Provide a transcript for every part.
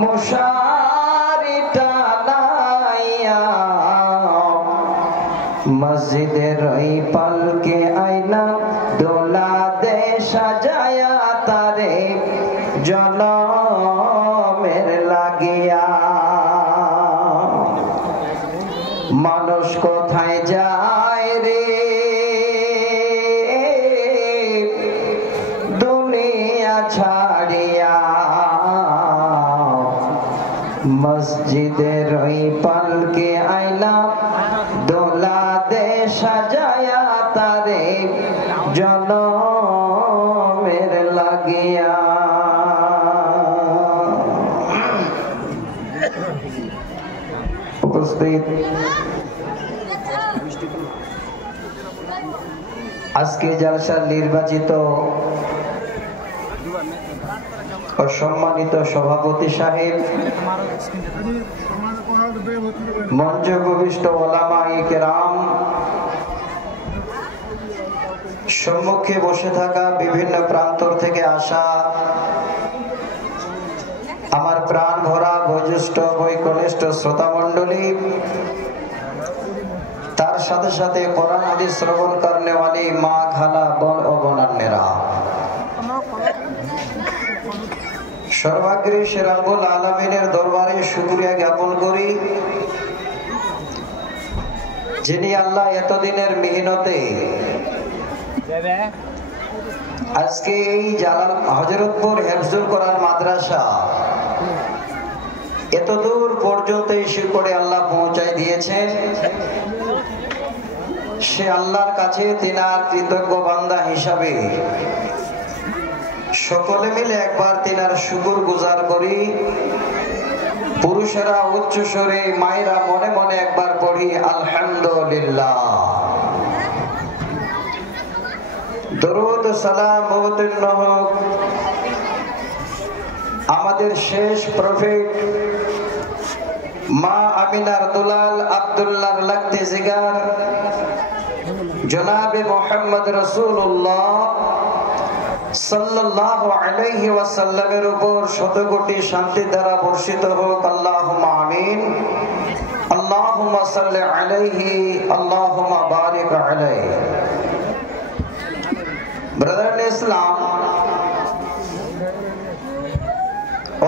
মশারি টানাইয়া মসজিদের ওই পালকে আইনা দোলা দে সাজায়া তারে জনমের লাগিয়া। মানুষ কোথায় যায় রে দুনিয়া ছাড়িয়া, মসজিদের ওই পালকে আইনা দোলা দে সাজায়া তারে জনমের লাগিয়া। উপস্থিত আজকে জালসার নির্বাচিত ও সম্মানিত সভাপতি সাহেব, মঞ্চ উপবিষ্ট ওলামায়ে কেরাম, সম্মুখে বসে থাকা বিভিন্ন প্রান্তর থেকে আসা আমার প্রাণ ভরা বয়োজ্যেষ্ঠ বৈকনিষ্ঠ শ্রোতা মণ্ডলী, তার সাথে সাথে কোরআন হাদিস শ্রবণ করনেওয়ালি মা খালা বোন ও বোনান্নেরা, সর্বাগ্রে সে রব্বুল আলামিনের দরবারে শুকরিয়া জ্ঞাপন করি, যিনি আল্লাহ এতদিনের মেহনতে আজকে এই জালাল হযরতপুর হেফজুল কোরআন মাদ্রাসা এত দূর পর্যন্ত এসে করে আল্লাহ পৌঁছায় দিয়েছেন। সে আল্লাহর কাছে তিনার কৃতজ্ঞ বান্দা হিসাবে সকলে মিলে একবার তিনার শুকর গুজার করি। পুরুষেরা উচ্চ স্বরে, মায়েরা মনে মনে একবার পড়ি আলহামদুলিল্লাহ। দরুদ সালাম অবতীর্ণ হোক আমাদের শেষ প্রফেট মা আমিনার দুলাল আব্দুল্লাহর লাগতে জিগার জনাবে মুহাম্মদ রাসূলুল্লাহ সাল্লাল্লাহু আলাইহি ওয়াসাল্লামের উপর শত কোটি শান্তি দ্বারা বর্ষিত হোক। আল্লাহুম্মা আমিন। আল্লাহুম্মা সাল্লি আলাইহি, আল্লাহুম্মা বারিক আলাইহি। ব্রাদার ইসলাম,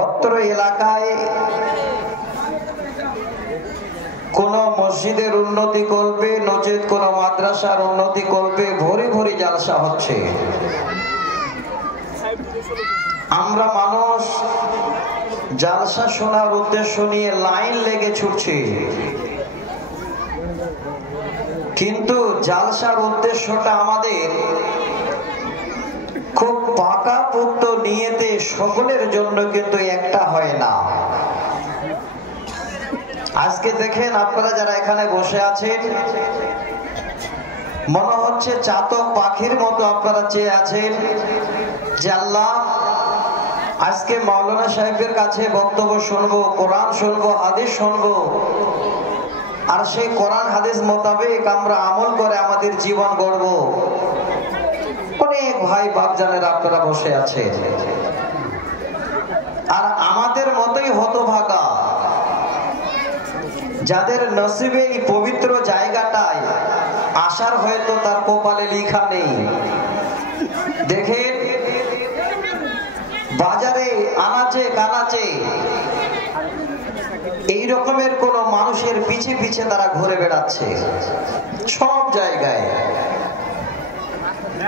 অত্র এলাকায় কোন মসজিদের উন্নতি করবে, নচেত কোন মাদ্রাসার উন্নতি করবে, ভরি ভরি জালসা হচ্ছে। আমরা মানুষ জালসা শোনার উদ্দেশ্য নিয়ে লাইন লেগে ছুটছি, কিন্তু জালসার উদ্দেশ্যটা আমাদের খুব পাকাপোক্ত নিয়তে সকলের জন্য কিন্তু একটা হয় না। আজকে দেখেন আপনারা যারা এখানে বসে আছেন, মনে হচ্ছে চাতক পাখির মতো আপনারা চেয়ে আছেন যে আল্লাহ আজকে মাওলানা সাহেবের কাছে বক্তব্য শুনবো, কোরআন শুনবো, হাদিস শুনবো, আর সেই কোরআন হাদিস মোতাবেক আমরা আমল করে আমাদের জীবন গড়বো। অনেক ভাই বাপজানেরা আপনারা বসে আছেন, আর আমাদের মতোই হতভাগা যাদের নসিবে এই পবিত্র জায়গাটায় আসার হয়তো তার কপালে লেখা নেই। দেখেন বাজারে আনাচে কানাচে এই রকমের কোন মানুষের পিছে পিছে তারা ঘুরে বেড়াচ্ছে সব জায়গায়।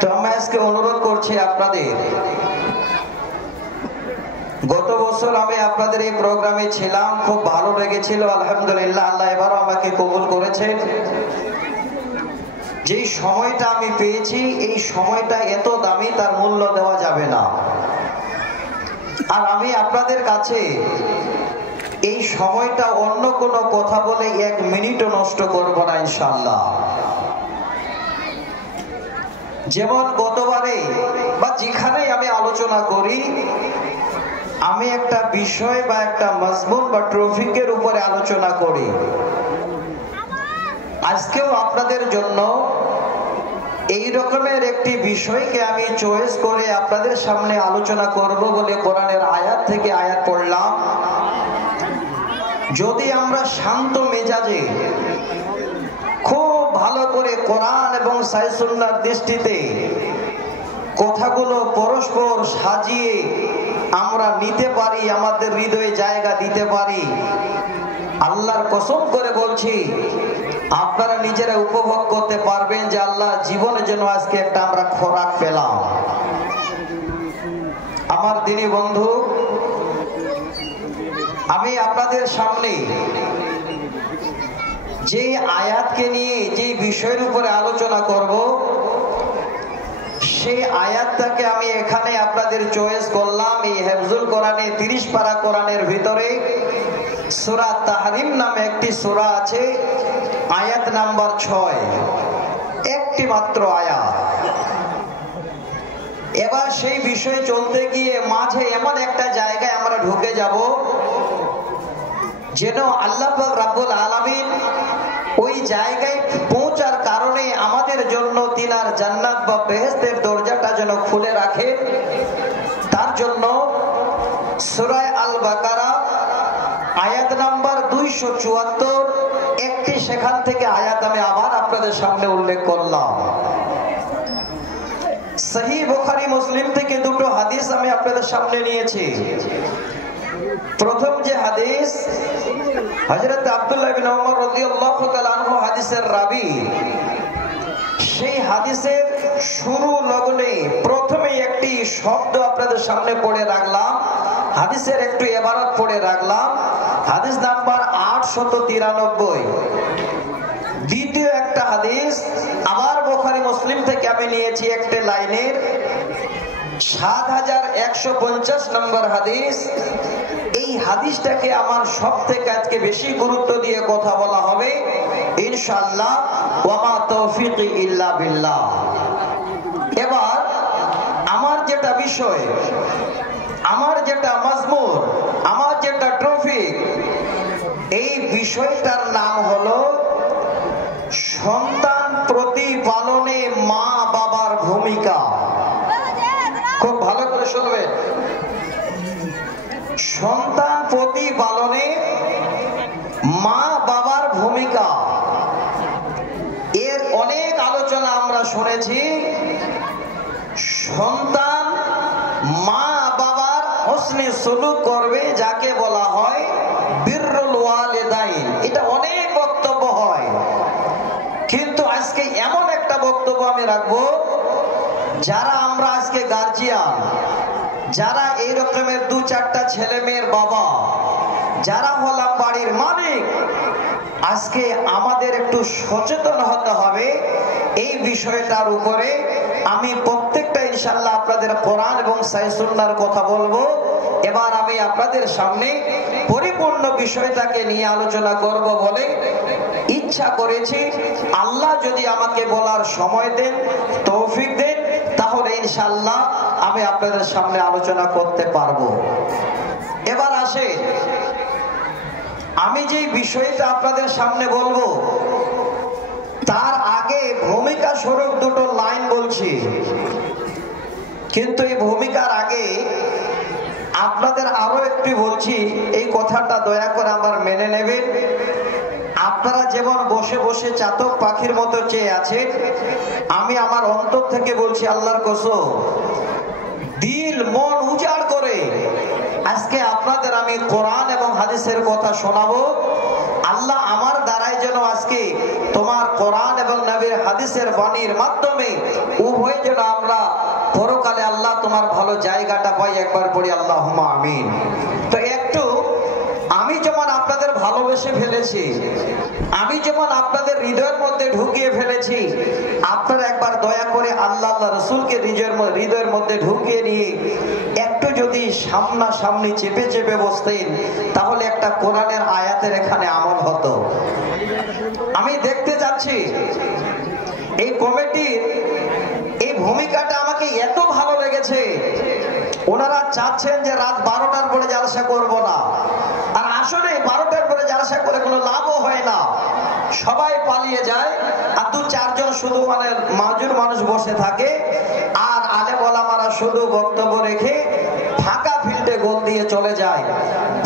তো আমি আজকে অনুরোধ করছি আপনাদের, গত বছর আমি আপনাদের এই প্রোগ্রামে ছিলাম, খুব ভালো লেগেছিল আলহামদুলিল্লাহ। আল্লাহ এবারও আমাকে কবুল করেছেন। যে সময়টা আমি পেয়েছি এই সময়টা এত দামি, তার মূল্য দেওয়া যাবে না। আর আমি আপনাদের কাছে এই সময়টা অন্য কোনো কথা বলে এক মিনিটও নষ্ট করব না ইনশাআল্লাহ। যেমন গতবারে বা যেখানেই আমি আলোচনা করি, আমি একটা বিষয় বা একটা মজমুন বা টপিকের উপরে আলোচনা করি। আজকেও আপনাদের জন্য এই রকমের একটি বিষয়কে আমি চয়েস করে আপনাদের সামনে আলোচনা করব বলে কোরআনের আয়াত থেকে আয়াত পড়লাম। যদি আমরা শান্ত মেজাজে খুব ভালো করে কোরআন এবং সহিহ সুন্নাহর দৃষ্টিতে কথাগুলো পরস্পর সাজিয়ে আমরা নিতে পারি, আমাদের হৃদয়ে জায়গা দিতে পারি, আল্লাহর কসম করে বলছি আপনারা নিজেরা উপভোগ করতে পারবেন যে আল্লাহ জীবনে যেন আজকে একটা আমরা খোরাক পেলাম। আমার দিনী বন্ধু, আমি আপনাদের সামনে যে আয়াতকে নিয়ে যে বিষয়ের উপরে আলোচনা করব, সেই আয়াতটাকে আমি এখানে আপনাদের চয়েস করলাম। এই হেফজুল কোরআনে 30 পারা কোরআনের ভিতরে সূরা তাহরিম নামে একটি সূরা আছে, আয়াত নাম্বার 6, একটি মাত্র আয়াত। এবার সেই বিষয়ে চলতে গিয়ে মাঝে এমন একটা জায়গায় আমরা ঢুকে যাব যেন আল্লাহ পাক রব্বুল আলামিন ওই জায়গায় পৌঁছার কারণে আমাদের জন্য তিনার জান্নাত বা বেহেশতের দরজাটা যেন খুলে রাখে। তার জন্য সূরা আল বাকারা আয়াত নাম্বার 274 একটি সেখান থেকে আয়াত আমি আবার আপনাদের সামনে উল্লেখ করলাম। সহিহ বুখারী মুসলিম থেকে দুটো হাদিস আমি আপনাদের সামনে নিয়েছি। প্রথম যে হাদিস, হযরত আব্দুল্লাহ ইবনে ওমর রাদিয়াল্লাহু তাআলা আনহু হাদিসের রাবী, সেই হাদিসের শুরু লগ্নে প্রথমে একটি শব্দ আপনাদের সামনে পড়ে রাখলাম, হাদিসের একটু ইবারত পড়ে রাখলাম। হাদিস নাম্বার 893। দ্বিতীয় একটা হাদিস আবার বুখারী মুসলিম থেকে আমি নিয়েছি একটা লাইনের 7150 নম্বর হাদিস। এই হাদিসটাকে আমার সবথেকে আজকে বেশি গুরুত্ব দিয়ে কথা বলা হবে ইনশাআল্লাহ। ওয়া মা তৌফিকি ইল্লা বিল্লাহ। এবার আমার যেটা বিষয়, আমার যেটা মাজমুন, আমার যেটা টপিক, এই বিষয়টার নাম হলো সন্তান প্রতিপালনে মা বাবার ভূমিকা। খুব ভালো করে শুনবেন। সন্তান প্রতিপালনে মা বাবার ভূমিকা, এর অনেক আলোচনা আমরা শুনেছি। সন্তান মা বাবার হোসনে সুলুক করবে, যাকে বলা হয় বিররুল ওয়ালিদাইন। এটা অনেক বক্তব্য হয়, কিন্তু আজকে এমন একটা বক্তব্য আমি রাখবো, যারা আমরা আজকে গার্জিয়ান, যারা এই রকমের 2-4টা ছেলে মেয়ের বাবা, যারা হলাম বাড়ির মালিক, আজকে আমাদের একটু সচেতন হতে হবে এই বিষয়টার উপরে। আমি প্রত্যেকটা ইনশাআল্লাহ আপনাদের কোরআন এবং সহিহ সুন্নাহর কথা বলবো। এবার আমি আপনাদের সামনে পরিপূর্ণ বিষয়টাকে নিয়ে আলোচনা করব বলে ইচ্ছা করেছি। আল্লাহ যদি আমাকে বলার সময় দেন, তৌফিক দেন, তাহলে ইনশাআল্লাহ আমি আপনাদের সামনে আলোচনা করতে পারবো। এবার আসে, আমি যে বিষয়টা আপনাদের সামনে বলবো তার আগে ভূমিকা স্বরূপ দুটো লাইন বলছি, কিন্তু এই ভূমিকার আগে আপনাদের আরো একটু বলছি, এই কথাটা দয়া করে আমার মেনে নেবেন। আপনারা যেমন বসে বসে চাতক পাখির মতো চেয়ে আছেন, আমি আমার অন্তর থেকে বলছি আল্লাহর কসম, দিল মন উজাড় করে আজকে আপনাদের আমি কোরআন এবং হাদিসের কথা শোনাবো। আল্লাহ আমার দ্বারাই যেন আজকে তোমার কোরআন এবং নবীর হাদিসের বাণীর মাধ্যমে উভয় যেন আমরা পরকালে আল্লাহ তোমার ভালো জায়গাটা পাই। একবার পড়ি আল্লাহুম্মা আমিন। তো একটু আমি যেমন আপনাদের ভালোবেসে ফেলেছি, আমি যেমন আপনাদের হৃদয়ের মধ্যে ঢুকিয়ে ফেলেছি, আপনারা একবার দয়া করে আল্লাহ রাসূলকে হৃদয়ের মধ্যে ঢুকিয়ে নিয়ে একটু যদি সামনাসামনি চেপে চেপে বসতেন, তাহলে একটা কোরআনের আয়াতের এখানে আমল হতো। আমি দেখতে যাচ্ছি এই কমিটির এই ভূমিকাটা আমাকে এত ভালো লেগেছে, ওনারা চাচ্ছেন যে রাত 12টার পরে জালসা করব না, আর আসলে 12টার পরে জালসা করে কোনো লাভও হয় না, সবাই পালিয়ে যায়, আর 2-4 জন শুধু মানে মাজুর মানুষ বসে থাকে, আর আলেম ওলামারা শুধু বক্তব্য রেখে ফাঁকা ফিল্ডে গোল দিয়ে চলে যায়।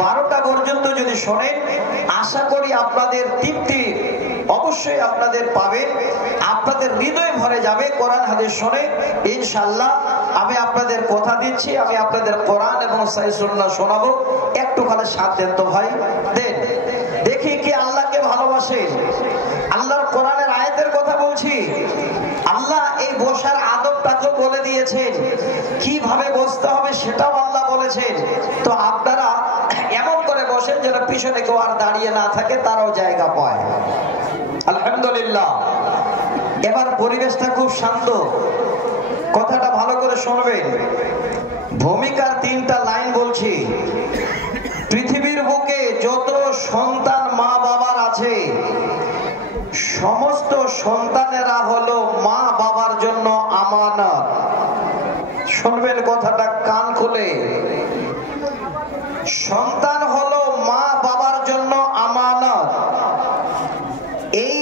12টা পর্যন্ত যদি শোনেন, আশা করি আপনাদের তৃপ্তি অবশ্যই আপনাদের পাবেন, আপনাদের হৃদয় ভরে যাবে কোরআন হাদিস শুনে ইনশাআল্লাহ। আমি আপনাদের কথা দিচ্ছি, আমি আপনাদের কোরআন এবং সহিহ সুন্নাহ শোনাবো, একটুখানি সাথ দেন তো ভাই, দেন দেখি কি আল্লাহকে ভালোবাসে। আল্লাহর কোরআনের আয়াতের কথা বলছি, আল্লাহ এই বসার আদবটাকে বলে দিয়েছেন, কিভাবে বসতে হবে সেটাও আল্লাহ বলেছেন। তো আপনারা এমন করে বসেন যেন পিছনে কেউ আর দাঁড়িয়ে না থাকে, তারাও জায়গা পায়। আলহামদুলিল্লাহ। এবার পরিবেশটা খুব শান্ত, কথাটা ভালো করে শুনবেন। ভূমিকার 3টা লাইন বলছি। পৃথিবীর বুকে যত সন্তান মা বাবার আছে, সমস্ত সন্তানেরা হলো মা বাবার জন্য আমানত। শুনবেন কথাটা কান খুলে, সন্তান হলো মা বাবার জন্য আমানত। এই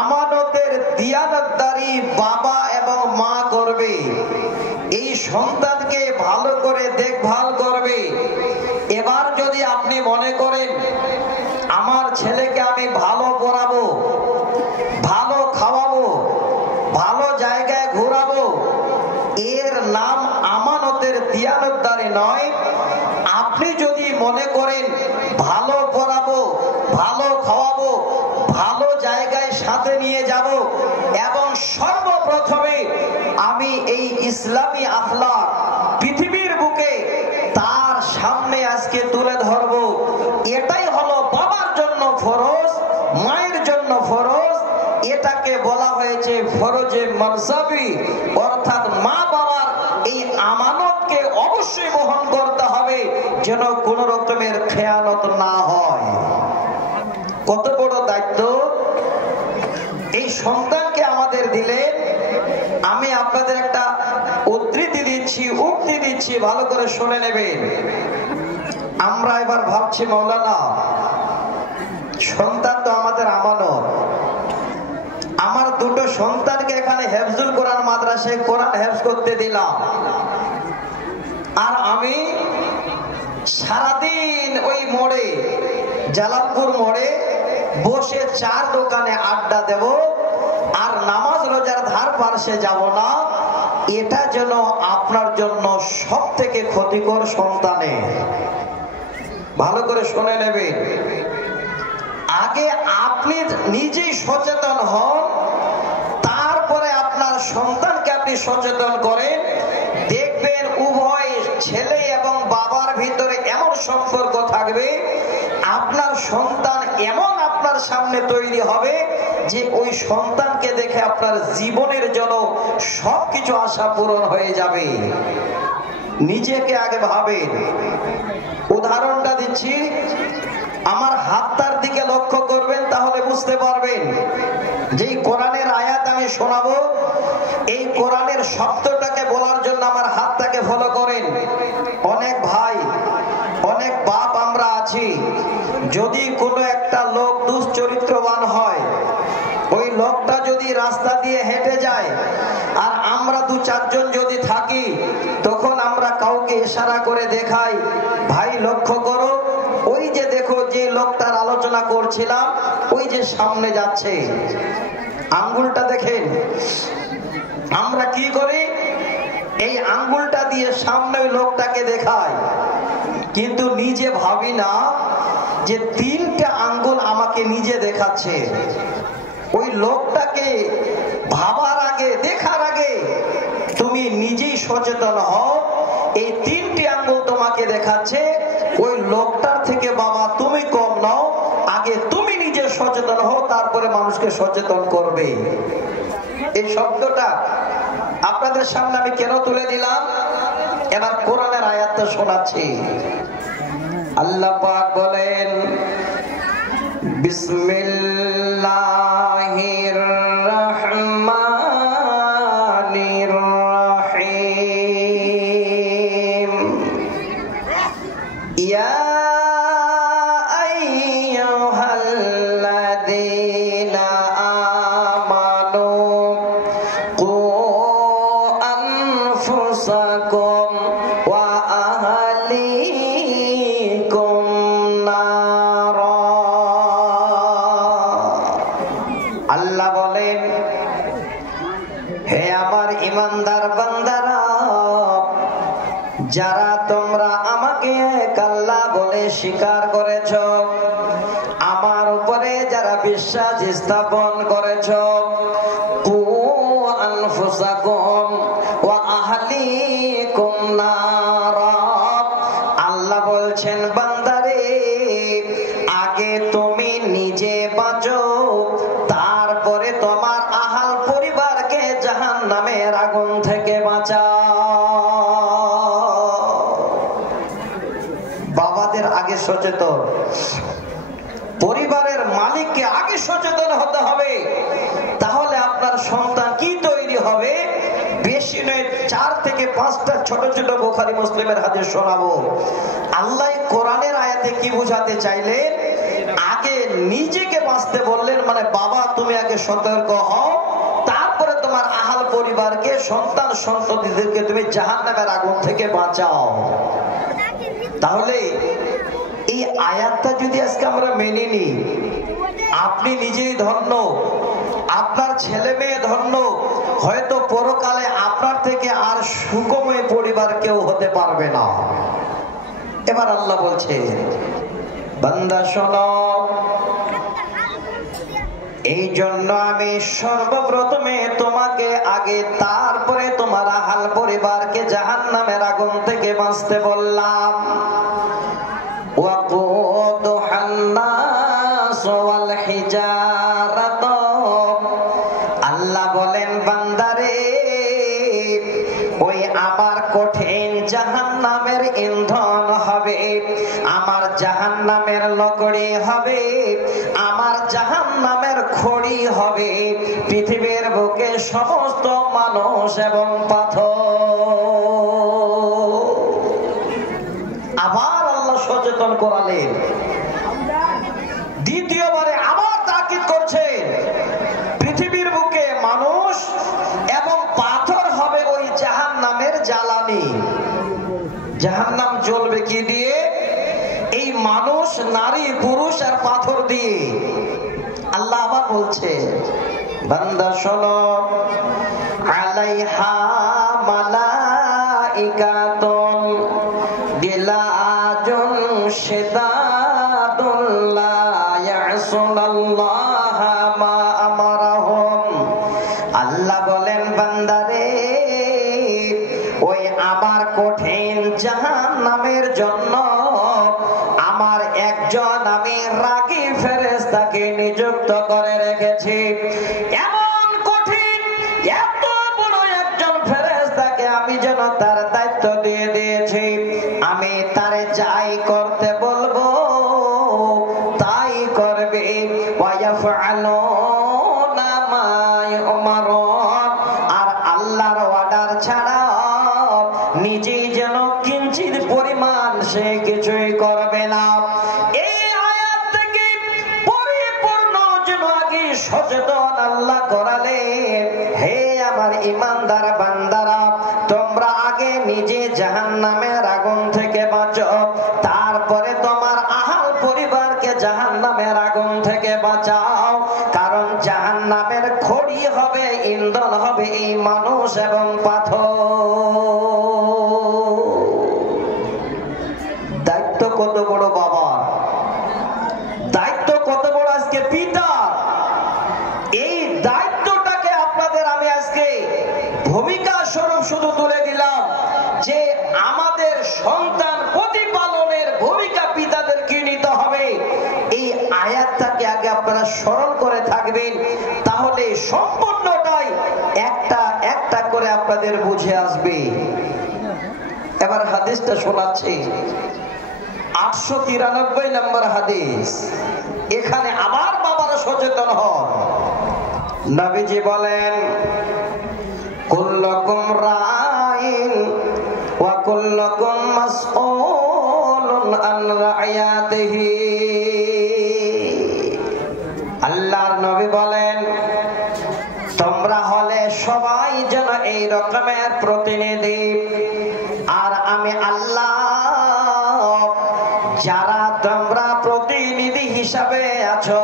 আমানতের দিয়ানতদারি বাবা এবং মা করবে, এই সন্তানকে ভালো করে দেখভাল করবে। এবার যদি আপনি মনে করেন আমার ছেলেকে আমি ভালো পড়াবো, ভালো খাওয়াবো, ভালো জায়গায় ঘোরাবো, এর নাম আমানতের দিয়ানতদারি নয়। আপনি যদি মনে করেন ভালো পড়াবো, ভালো খাওয়াবো, ভালো জায়গায় সাথে নিয়ে যাব, এবং সর্বপ্রথমে আমি এই ইসলামী আখলাক পৃথিবীর বুকে তার সামনে আজকে তুলে ধরব, এটাই হলো বাবার জন্য ফরজ, মায়ের জন্য ফরজ। এটাকে বলা হয়েছে ফরজে মানসাবি, অর্থাৎ মা বাবার এই আমানতকে অবশ্যই বহন করতে হবে, যেন কোন রকমের খেয়ানত না হয়। কত বড় দায়িত্ব এই সন্তানকে আমাদের দিলেন। আমি আপনাদের একটা উদ্ধৃতি দিচ্ছি, উক্তি দিচ্ছি, ভালো করে শুনে নেবেন। আমরা এবার ভাবছি মাওলানা, সন্তান তো আমাদের আমানত, আমার 2টো সন্তানকে এখানে হেফজুল কোরআন মাদ্রাসায় কোরআন হেফজ করতে দিলাম, আর আমি সারাদিন ওই মোড়ে, জালালপুর মোড়ে বসে 4 দোকানে আড্ডা দেব, আর নামাজ রোজার ধার পাশে যাব না। এটা যেন আপনার জন্য সব থেকে ক্ষতিকর সন্তানের। ভালো করে শুনে নেবেন, আগে আপনি নিজেই সচেতন হন, তারপরে আপনার সন্তানকে আপনি সচেতন করেন। দেখবেন উভয় ছেলে এবং বাবার ভিতরে এমন সম্পর্ক থাকবে, আপনার সন্তান এমন আপনার সামনে তৈরি হবে যে ওই সন্তানকে দেখে আপনার জীবনের জন্য সবকিছু আশা পূরণ হয়ে যাবে। নিজেকে আগে ভাবেন। উদাহরণটা দিচ্ছি, আমার হাতটার দিকে লক্ষ্য করবেন, তাহলে বুঝতে পারবেন যে কোরআনের আয়াত আমি শোনাবো, এই কোরআনের শব্দটাকে বলার জন্য আমার হাতটাকে ফলো করেন। অনেক ভাই, অনেক বাপ আমরা আছি, যদি কোনো একটা লোক দুশ্চরিত্রবান হয়, ওই লোকটা যদি রাস্তা দিয়ে হেঁটে যায়, আর আমরা 2-4 জন যদি থাকি, তখন আমরা কাউকে ইশারা করে দেখাই, ভাই লক্ষ্য করো, ওই যে দেখো যে লোকটার আলোচনা করছিলাম, ওই যে সামনে যাচ্ছে, আঙ্গুলটা দেখেন। আমরা কি করি, এই আঙ্গুলটা দিয়ে সামনে ওই লোকটাকে দেখাই, কিন্তু নিজে ভাবি না যে 3টা আঙ্গুল আমাকে নিজে দেখাচ্ছে। ওই লোকটাকে ভাবার আগে, দেখার আগে তুমি নিজেই সচেতন হও, এই 3টি আঙ্গুল তোমাকে দেখাচ্ছে, ওই লোকটার থেকে বাবা তুমি কম নাও, আগে তুমি নিজে সচেতন হও, তারপরে মানুষকে সচেতন করবে। এই শব্দটা আপনাদের সামনে আমি কেন তুলে দিলাম, এবার কোরআনের আয়াতটা শোনাচ্ছি। আল্লাহ পাক বলেন, বিসমিল্লাহির রহমানির রহিম। ইয়া আইয়ুহাল্লাযীনা আমানু কু আনফুসাকুম ওয়া আহলিকুম নারা। আল্লাহ বলেন, হে আমার ঈমানদার বান্দারা, যারা তোমরা আমাকে এক আল্লাহ বলে স্বীকার করেছ, আমার উপরে যারা বিশ্বাস স্থাপন করেছ, কু আনফুসাকুম ওয়া আহলিকুম নারা। আল্লাহ বলছেন, বান্দারে, আগে তুমি নিজে বাঁচো, তারপরে তোমার আহাল পরিবারকে জাহান্নামের আগুন থেকে বাঁচাও। বাবাদের আগে সচেতন, পরিবারের মালিককে আগে সচেতন হতে হবে, তাহলে আপনার সন্তান কি তৈরি হবে। বেশি নয়, 4 থেকে 5টা ছোট ছোট বুখারী মুসলিমের হাদিস শোনাবো। আল্লাহ কোরআনের আয়াতে কি বোঝাতে চাইলেন, আগে নিজেকে বাঁচতে বললেন, মানে বাবা তুমি আগে সতর্ক হও, তারপরে তোমার আহাল পরিবারকে, সন্তান সন্ততিদেরকে তুমি জাহান্নামের আগুন থেকে বাঁচাও। তাহলে এই আয়াতটা যদি আজকে আমরা মেনে নিই, আপনি নিজেই ধন্য, আপনার ছেলে মেয়ে ধন্য, হয়তো পরকালে আপনার থেকে আর সুখময় পরিবার কেউ হতে পারবে না। এবার আল্লাহ বলছে, বান্দা শোনো, এই জন্য আমি সর্বপ্রথমে তোমাকে আগে, তারপরে তোমার আহাল পরিবারকে জাহান্নামের আগুন থেকে বাঁচতে বললাম। আল্লাহ বলেন, বান্দারে, ওই আমার কঠিন জাহান্নামের ইন্ধন হবে, আমার জাহান্নামের লকড়ি হবে, আমার জাহান্নামের খড়ি হবে পৃথিবীর বুকে সমস্ত মানুষ এবং পাথর। আবার আল্লাহ সচেতন করালেন, দ্বিতীয়বারে আবার তাকিদ করছেন, পৃথিবীর বুকে মানুষ এবং পাথর হবে ওই জাহান্নামের জ্বালানি। জাহান্নাম জ্বলবে কি দিয়ে? এই মানুষ, নারী, পুরুষ আর পাথর দিয়ে। আল্লাহ আবার বলছে, বান্দা শোনো, আলাইহা মালাইকাতুন গিলাজুন শিদাদুন লা ইয়াসুনাল্লাহা মা আমারাহুম। আল্লাহ বলেন, বান্দারে, ওই আমার কঠিন জাহান্নামের জন্য আমার একজন আমি রাগী ফেরেশতাকে নিযুক্ত করে রেখেছি। এমন কঠিন, এত বড় একজন ফেরেশতাকে আমি যেন তার দায়িত্ব দিয়ে দিয়েছি, আমি তারে যাই করতে বলবো তাই করবে। ওয়ায়াফআলুনা মা ইউমারুন। আর আল্লাহর অর্ডার ছাড়া নিজেই যেন কিঞ্চিত পরিমাণ সে কিছুই করবে না। এই আয়াত থেকে পরিপূর্ণ যেন আগে সচেতন আল্লাহ করালেন, হে আমার ঈমানদার বান্দারা, তোমরা আগে নিজে জাহান্নামের আগুন থেকে বাঁচো, তারপরে তোমার আহাল পরিবারকে জাহান্নামের আগুন থেকে বাঁচাও। কারণ জাহান্নামের খড়ি হবে, ইন্ধন হবে এই মানুষ এবং পাথর। দায়িত্ব কত বড় বাবার, দায়িত্ব কত বড় আজকে পিতা। এই দায়িত্বটাকে আপনাদের আমি আজকে ভূমিকা স্বরূপ শুধু তুলে দিলাম, যে আমাদের সন্তান প্রতিপালনের ভূমিকা পিতাদের কি নিতে হবে। এই আয়াতটাকে আগে আপনারা স্মরণ করে থাকবেন, তাহলে সম্পূর্ণটাই একটা একটা করে আপনাদের বুঝে আসবে। এবার হাদিসটা শোনাচ্ছি, 893 নম্বর হাদিস। এখানে আবার বাবারা সচেতন হন। নবীজি বলেন, কুল্লুকুম রাইন ওয়া কুল্লুকুম মাসউলুন আন রায়াতিহি। আল্লাহর নবী বলেন, তোমরা হলে সবাই যেন এই রকমের প্রতিনিধি, আর আমি আল্লাহ যারা তোমরা প্রতিনিধি হিসাবে আছো,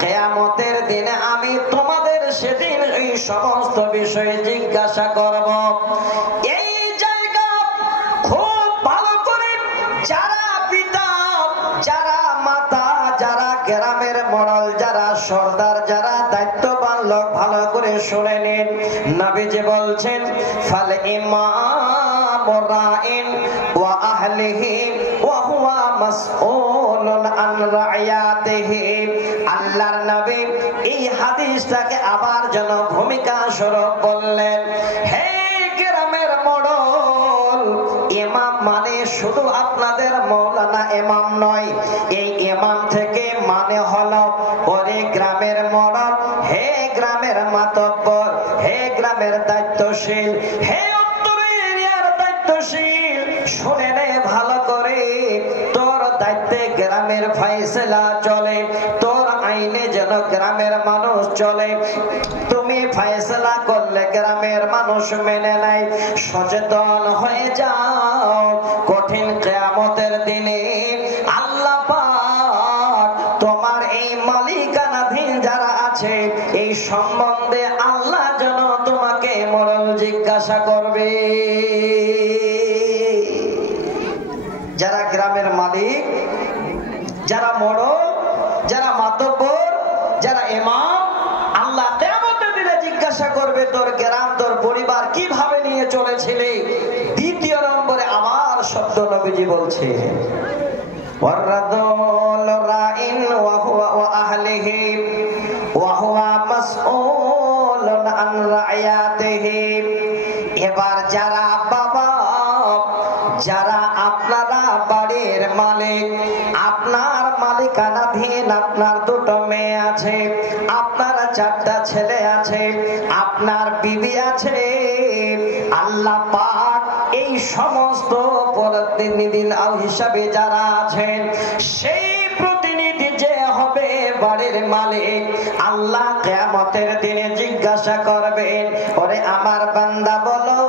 কিয়ামতের দিনে আমি তোমাদের সেদিন এই সমস্ত বিষয়ে জিজ্ঞাসা করব। এই জায়গা খুব ভালো করে যারা পিতা, যারা মাতা, যারা গ্রামের মোড়ল, যারা সর্দার, যারা দায়িত্ববান লোক ভালো করে শুনে নিন। নবীজি বলছেন, ফাল ইমামু রাইন ওয়া আহলিহি ওয়া হুয়া মাসউলুন আন রায়াতিহি। আল্লাহর নবী এই হাদিসটাকে আবার যেন ভূমিকা স্বরূপ বললেন, হে গ্রামের মোড়ল, ইমাম মানে শুধু আপনাদের মৌলানা ইমাম নয়। এই ইমাম থেকে মানে হলো ওরে গ্রামের মোড়ল, হে গ্রামের মাতব্বর, হে গ্রামের দায়িত্বশীল, হে উত্তর এরিয়ার দায়িত্বশীল, শুনে নে ভালো করে। তোর দায়িত্বে গ্রামের ফয়সালা চলে, তোর আইনে যেন গ্রামের মানুষ চলে। তুমি ফয়সালা করলে গ্রামের মানুষ মেনে নেয়। সচেতন হয়ে যাও, কঠিন কিয়ামতের দিনে আল্লাহ পাক তোমার এই মালিকানাধীন যারা আছে এই সম্বন্ধে আল্লাহ যেন তোমাকে মরণ জিজ্ঞাসা করবে। যারা গ্রামের মালিক, যারা মোড়ল, যারা মাতব্বর, যারা ইমাম, আল্লাহ কিয়ামতের দিনে জিজ্ঞাসা করবে তোর গ্রাম, তোর পরিবার কিভাবে নিয়ে চলেছিলে। দ্বিতীয় নম্বরে আমার শব্দ নবীজি বলছে, ওয়ারাদুল রাইন ওয়া হুয়া ওয়া আহলিহি ওয়া হুয়া মাসউলুন আন রায়াতিহি। এবার যারা বাবা, যারা আপনারা বাড়ির মালিক, আপনার মালিকানাধীন আপনার দুটো মেয়ে আছে, আপনার চারটা ছেলে আছে, আপনার বিবি আছে, আল্লাহ পাক এই সমস্ত প্রতিনিধি হিসাবে যারা আছেন, সেই প্রতিনিধি যে হবে বাড়ির মালিক, আল্লাহ কিয়ামতের দিনে জিজ্ঞাসা করবেন, ওরে আমার বান্দা বলো,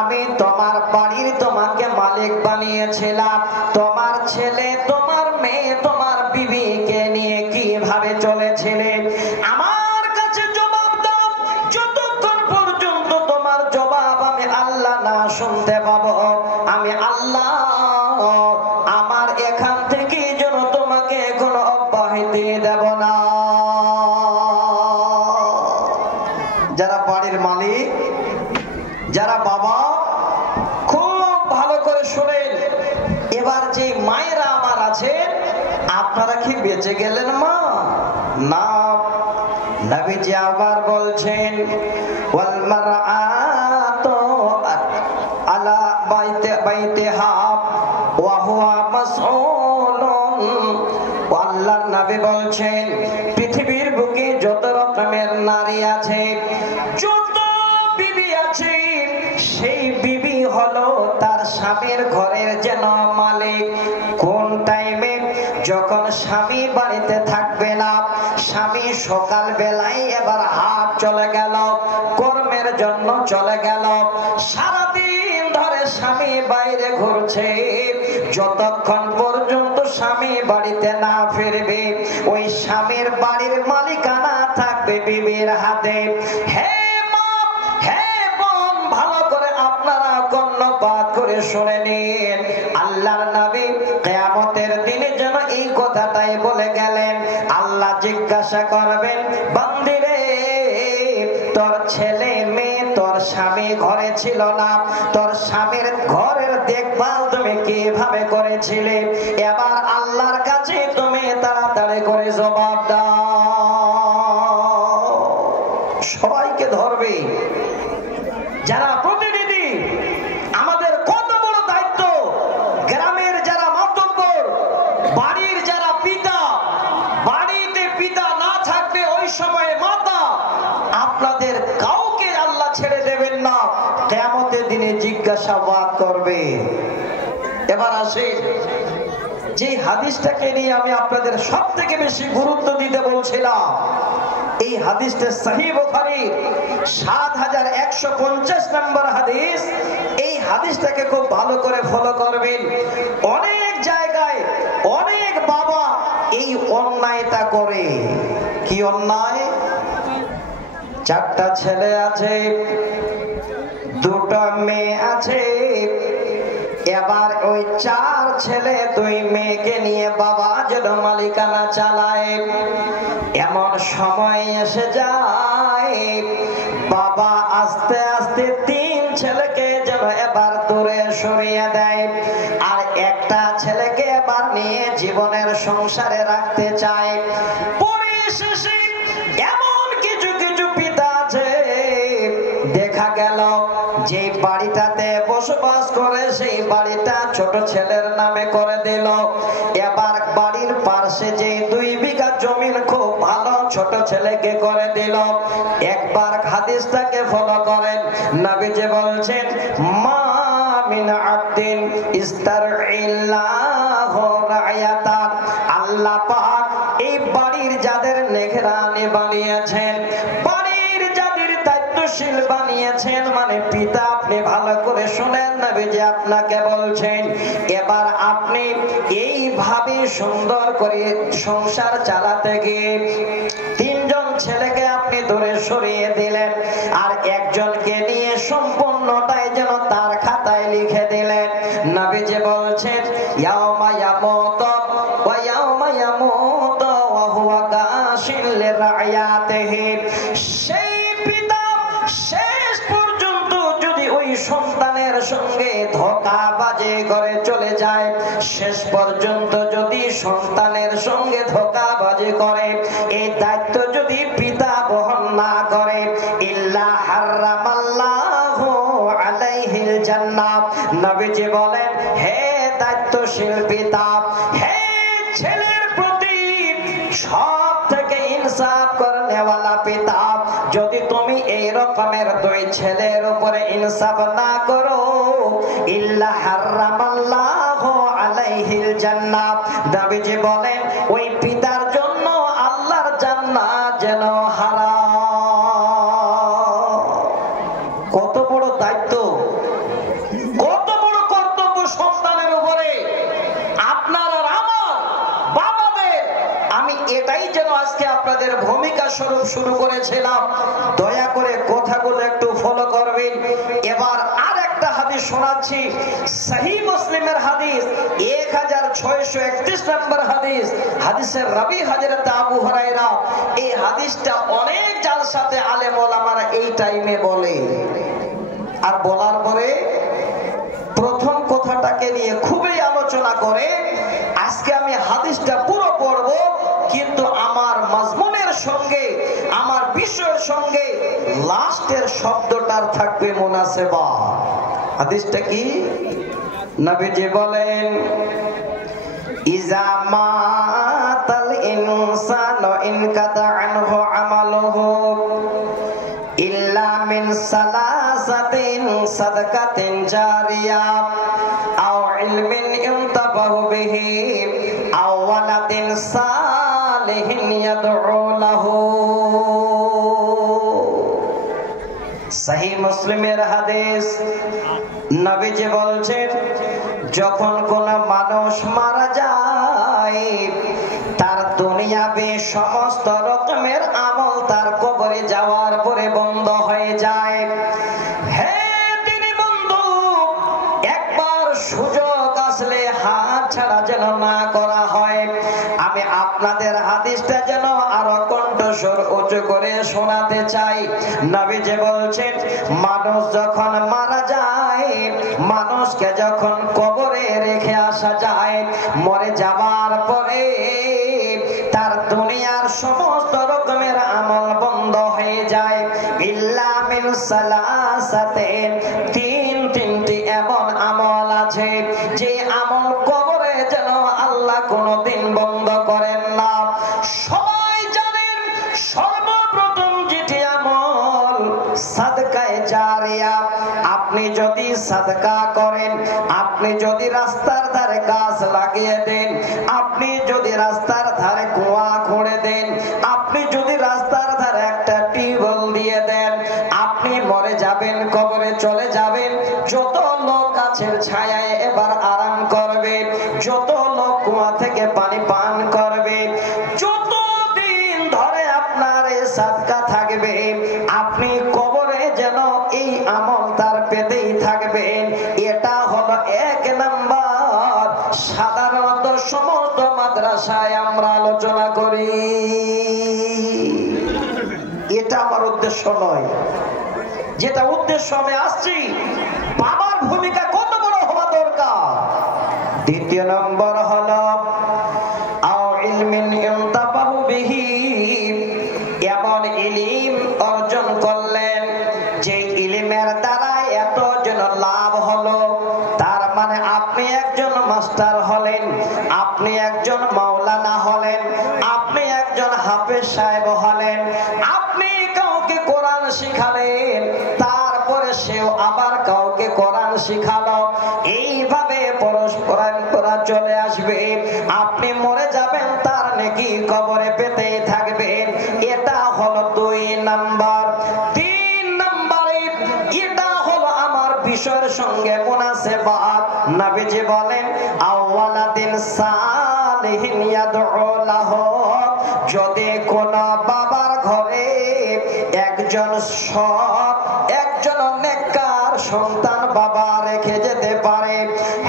আমি তোমার বাড়ির তোমাকে মালিক বানিয়েছিলাম, তোমার ছেলে, তোমার মেয়ে, তোমার বিবিকে নিয়ে কিভাবে চলেছিলে? আমার কাছে জবাব দাও। যতক্ষণ পর্যন্ত তোমার জবাব আমি আল্লাহ না শুনতে পাবো, আমি আল্লাহ আমার এখান থেকে যেন তোমাকে কোনো অব্যাহতি দেব না। যারা বাড়ির মালিক, যারা বাবা, খুব ভালো করে শুনেন। এবার যে মায়েরা আমার আছেন, আপনারা কি বেঁচে গেলেন মা? না, নবীজি আবার বলছেন, ওয়াল মারআতু আলা বাইতিহা ওয়া হুয়া মাসউলুন। আল্লাহর নবী বলছেন, পৃথিবীর বুকে যত রকমের নারী আছে, যত বিবি আছে, সেই বিবি হলো তার স্বামীর ঘরের যেন মালিক। কোন টাইমে? যখন স্বামী বাড়িতে থাকবে না, স্বামী সকাল বেলায় এবার হাট চলে গেল, কর্মের জন্য চলে গেল, সারাদিন ধরে স্বামী বাইরে ঘুরছে, যতক্ষণ পর্যন্ত স্বামী বাড়িতে না ফিরবে, ওই স্বামীর বাড়ির মালিকানা থাকবে বিবির হাতে। হে মা, হে বোন, ভালো করে আপনারা কর্ণপাত করে শুনে নিন। আল্লাহর নবী কিয়ামতের দিনে যেন এই কথাটাই বলে গেলেন। আল্লাহ জিজ্ঞাসা করবেন, বান্দিরে, তোর ছেলে মেয়ে, তোর স্বামী ঘরে ছিল না, তোর স্বামীর ঘরের দেখভাল তুমি কিভাবে করেছিলে? এবার আল্লাহর কাছে তুমি তাড়াতাড়ি করে জবাব দাও। সবাইকে ধরবে যারা প্রতিনিধি, আমাদের কত বড় দায়িত্ব। গ্রামের যারা মাতব্বর, বাড়ির যারা পিতা, বাড়িতে পিতা না থাকবে ওই সময়ে মাতা, আপনাদের কাউকে আল্লাহ ছেড়ে দেবেন না, কিয়ামতের দিনে জিজ্ঞাসাবাদ করবে। এবার আসে যে হাদিসটাকে নিয়ে আমি আপনাদের সব থেকে বেশি গুরুত্ব দিতে বলছিলাম, এই হাদিসটা সহিহ বুখারী ৭১৫০ নম্বর হাদিস। এই হাদিসটাকে খুব ভালো করে ফলো করবেন। অনেক জায়গায় অনেক বাবা এই অন্যায়টা করে। কি অন্যায়? 4টা ছেলে আছে, 2টা মেয়ে আছে, এবার ওই 4 ছেলে 2 মেয়েকে নিয়ে বাবা যেন মালিকানা চালায়। এমন সময় এসে যায় বাবা আস্তে আস্তে 3 ছেলেকে যেন এবার দূরে সরিয়ে দেয়, আর একটা ছেলেকে এবার নিয়ে জীবনের সংসারে রাখতে চায়। পরিশেষে এমন কিছু কিছু পিতা আছে, দেখা গেল যে বাড়িটাতে বসবাস করে সেই বাড়িটা ছোট ছেলের নামে করে দিল। এবার বাড়ির পাশে যে 2 বিঘা জমিন খুব ভালো ছোট ছেলেকে করে দিল। একবার হাদিসটাকে ফলো করেন, নবীজি বলছেন মা মিন আবদিন ইস্তারইল্লাহু রায়াতান, আল্লাহ পাক এই বাড়ির যাদের নেগরানি বানিয়েছেন, বাড়ির যাদের দায়িত্বশীল বানিয়েছেন, মানে পিতা, আপনি ভালো করে শুনেন, নবীজি আপনাকে বলছেন এবার আপনি এইভাবে সুন্দর করে সংসার চালাতে গিয়ে 3 জন ছেলেকে আপনি দূরে সরিয়ে দিলেন, আর একজনকে নিয়ে সম্পূর্ণটাই যেন তার খাতায় লিখে দিলেন। নবীজি বলছেন ইয়াউমা ইয়ামুতু ওয়া ইয়াউমা ইয়ামুতু ওয়া হুয়া গাশিল লিরায়াতিহি। সেই পিতা শেষ পর্যন্ত যদি ওই সন্তানের সঙ্গে ধোঁকাবাজি করে চলে যায়, শেষ পর্যন্ত যদি সন্তানের সঙ্গে ধোঁকাবাজি করে, এই দায়িত্ব যদি পিতা বহন না করে, ইল্লা হারামাল্লাহু আলাইহিল জান্নাহ। নবীজি বলেন হে দায়িত্বশীল পিতা, হে ছেলের প্রতি সব থেকে ইনসাফ করনেওয়ালা পিতা, যদি তুমি এই রকমের 2 ছেলের উপরে ইনসাফ না করো, ইল্লা হারামাল্লাহু আলাইহিল জান্নাহ। নবীজি বলেন ওই পিতার জন্য আল্লাহর জান্নাত যেন হারাম। কত বড় দায়িত্ব, কত বড় কর্তব্য সন্তানের উপরে আপনার আর আমার বাবাদের। আমি এটাই যেন আজকে আপনাদের ভূমিকা স্বরূপ শুরু করেছিলাম। দয়া করে কথাগুলো একটু ফলো করবেন। এবার আর একটা হাদিস শোনাচ্ছি, সহিহ মুসলিমের হাদিস 1631 নম্বর হাদিস, হাদিসের রাবি হযরত আবু হুরায়রা। এই হাদিসটা অনেক জালসাতে আলেম ওলামারা এই টাইমে বলে, আর বলার পরে প্রথম কথাটাকে নিয়ে খুবই আলোচনা করে। আজকে আমি হাদিসটা পুরো পড়ব, কিন্তু আমার মাজমুনের সঙ্গে, আমার বিষয়ের সঙ্গে লাস্টের শব্দটার থাকবে মুনাসেবা। হাদিসটা কি? নবীজি বলেন ইজা মাতাল ইনসানু ইনকাতা আনহু আমালুহু ইল্লা মিন সালাসাতিন সাদকাতিন জারিয়া আও ইলমিন ইনতাফাহু বিহি আও ওয়ালাদিন সালিহিন ইয়াদউ লাহু। সহিহ মুসলিমের হাদিস। নবীজি বলছেন যখন কোন মানুষ মারা যায়, তার দুনিয়াবি সমস্ত রকমের আমল তার কবরে যাওয়ার পরে বন্ধ হয়ে যায়। হে তিনি বন্ধু, একবার সুযোগ আসলে হাত ছাড়া যেন না করা হয়। আমি আপনাদের হাদিসটা যেন আরো কণ্ঠস্বর উঁচু করে শোনাতে চাই। নবীজি বলছেন মানুষ যখন মারা যায়, মানুষকে যখন কবরে রেখে আসা যায়, মরে যাবার পরে তার দুনিয়ার সমস্ত রকমের আমল বন্ধ হয়ে যায়। ইল্লা মিন সালাসাতিন, 3টি এমন আমল আছে যে আমল কবরে যেন আল্লাহ কোনদিন বন্ধ করেন না। সবাই জানেন সর্বপ্রথম যেটি আমল সাদকায়ে জারিয়া। আপনি যদি সাদকা সদকা করেন, আপনি যদি রাস্তার ধারে গাছ লাগিয়ে দেন, আপনি যদি রাস্তার ধারে কুয়া খুঁড়ে দেন, আপনি যদি রাস্তার ধারে একটা টিউবওয়েল দিয়ে দেন, আপনি মরে যাবেন, কবরে চলে যাবেন। যত লোক গাছের ছায়ায় এবার আরাম করবে, যত লোক কুয়া থেকে পানি পান করবে, যতদিন ধরে আপনার এই সাদকা থাকবে, আপনি কবরে যেন এই আমল তার পেতেই থাকবেন। এটা হলো এক নাম্বার। সাধারণত সমস্ত মাদ্রাসায় আমরা আলোচনা করি, এটা আমার উদ্দেশ্য নয়। যেটা উদ্দেশ্য আমি আসছি, বাবার ভূমিকা কত বড় হওয়া দরকার। দ্বিতীয় নম্বর হলো এমন ইলম অর্জন করলেন যে ইলমের দ্বারা এত যেন লাভ হলো। তার মানে আপনি একজন মাস্টার হলেন, আপনি একজন মাওলানা হলেন, আপনি একজন হাফেজ সাহেব হলেন, আপনি কাউকে কোরআন শিখালেন, তারপরে সেও আবার কাউকে কোরআন শিখালো। এইভাবে পরস্পর চলে আসবে। আপনি মরে যাবেন, তার নেকি কবরে পেতেই থাকবেন। এটা হলো 2 নাম্বার। 3 নম্বরে এটা হলো আমার বিষয়ের সঙ্গে মুনাসেবাত। নবীজি বলেন আওয়ালাদিন সালিহিন ইয়াদউ লাহু, যদি কোন বাবার ঘরে একজন সৎ, একজন নেককার সন্তান বাবা রেখে যেতে পারে।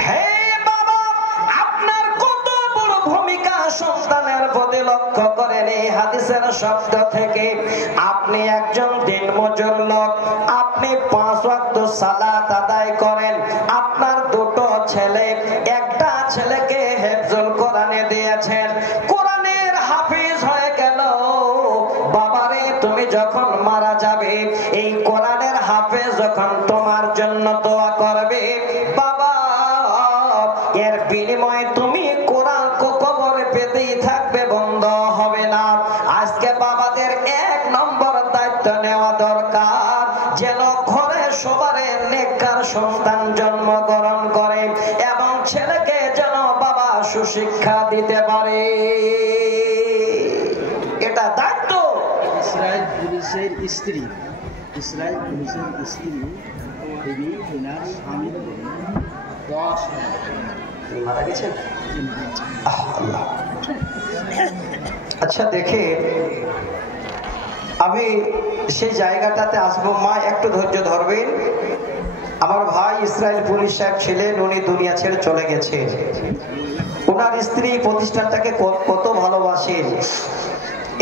হে বাবা, আপনার কত বড় ভূমিকা সন্তানের প্রতি লক্ষ্য করেন এই হাদিসের শব্দ থেকে। আপনি একজন দিনমজুর লোক, আপনি 5 ওয়াক্ত সালাত আদায় করেন, আপনার 2টো ছেলে, একটা ছেলেকে হেফজুল কোরআনে দিয়েছেন, কোরআনের হাফিজ হয়ে গেল। বাবারে, তুমি যখন মারা যাবে, এই কোরআনের হাফেজ যখন তোমার জন্য দোয়া করবে, বাবা এর বিনিময়ে তুমি কোরআন কবরে পেতেই থাকবে, বন্ধ হবে না। আজকে বাবাদের 1 নম্বর দায়িত্ব নেওয়া দরকার, যেন ঘরে সবারে নেককার সন্তান জন্মগ্রহণ করে এবং ছেলেকে যেন বাবা সুশিক্ষা দিতে পারে। এটা দায়িত্ব। ইসরায়েল পুলিশের স্ত্রী, ইসরায়েল পুলিশের স্ত্রী দেবী ওনার স্বামী 10 মারা গেছেন। আচ্ছা, দেখে আমি সেই জায়গাটাতে আসবো। মা একটু ধৈর্য ধরবেন। আমার ভাই ইসরায়েল পুলিশ সাহেব ছিলেন, উনি দুনিয়া ছেড়ে চলে গেছেন। ওনার স্ত্রী প্রতিষ্ঠানটাকে কত ভালোবাসেন,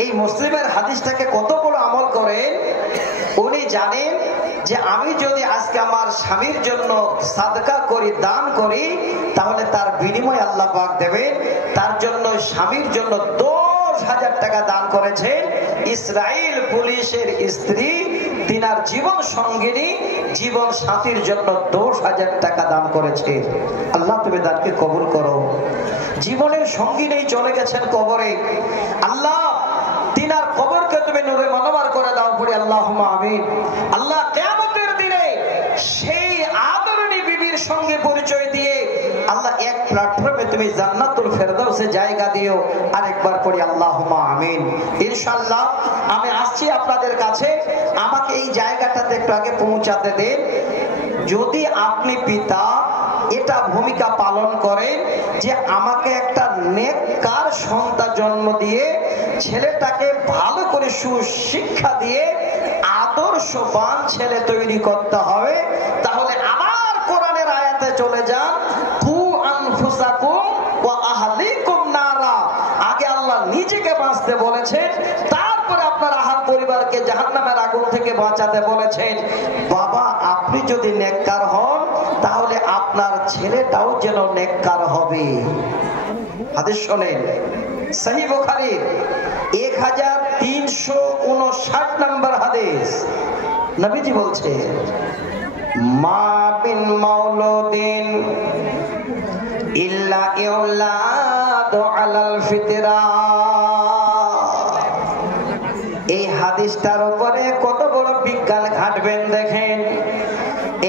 এই মুসলিমের হাদিসটাকে কত বড় আমল করেন। উনি জানেন যে আমি যদি আজকে আমার স্বামীর জন্য সাদকা করি, দান করি, তাহলে তার বিনিময় আল্লাহ পাক দেবেন। তার জন্য স্বামীর জন্য 10,000 টাকা দান করেছেন। ইসরায়েল পুলিশের স্ত্রী তিনার জীবন সঙ্গিনী, জীবন সাথীর জন্য 10,000 টাকা দান করেছে। আল্লাহ তুমি দানকে কবুল করো। জীবনের সঙ্গিনী চলে গেছেন কবরে, আল্লাহ তিনার কবরকে তুমি নূরে মনোয়ার করে দাও, পড়ি আল্লাহুম্মা আমিন। আল্লাহ কিয়ামতের দিনে সেই আদরণী বিবির সঙ্গে পরিচয় দিয়ে আল্লাহ এক প্ল্যাটফর্মে তুমি জান্নাতুল ফেরদাউসে জায়গা দিও। আরেকবার পড়ি আল্লাহুম্মা আমিন। ইনশাআল্লাহ আমি আসছি আপনাদের কাছে, আমাকে এই জায়গাটাতে একটু আগে পৌঁছাতে দেন। যদি আপনি পিতা এটা ভূমিকা পালন করেন যে আমাকে একটা নেককার সন্তান জন্ম দিয়ে ছেলেটাকে ভালো করে সুশিক্ষা দিয়ে আদর্শবান ছেলে তৈরি করতে হবে, তাহলে আবার কোরআনের আয়াতে চলে যান, কু আনফুসাকুম ওয়া আহলিকুম নারা। আগে আল্লাহ নিজেকে বাঁচতে বলেছেন, তারপরে আপনার আহার পরিবারকে জাহান্নামের আগুন থেকে বাঁচাতে বলেছেন। বাবা, আপনি যদি নেককার হন, তাহলে আপনার ছেলেটাও যেন নেককার হবে। হাদিস শোনেন, সহিহ বুখারী 1359 নম্বর হাদিস। নবীজি বলছে, মা বিন মাউলুদিন ইল্লা ইউলাদু আলাল ফিতরা। এই হাদিসটার উপরে কত বড় বিজ্ঞান ঘাটবেন দেখেন।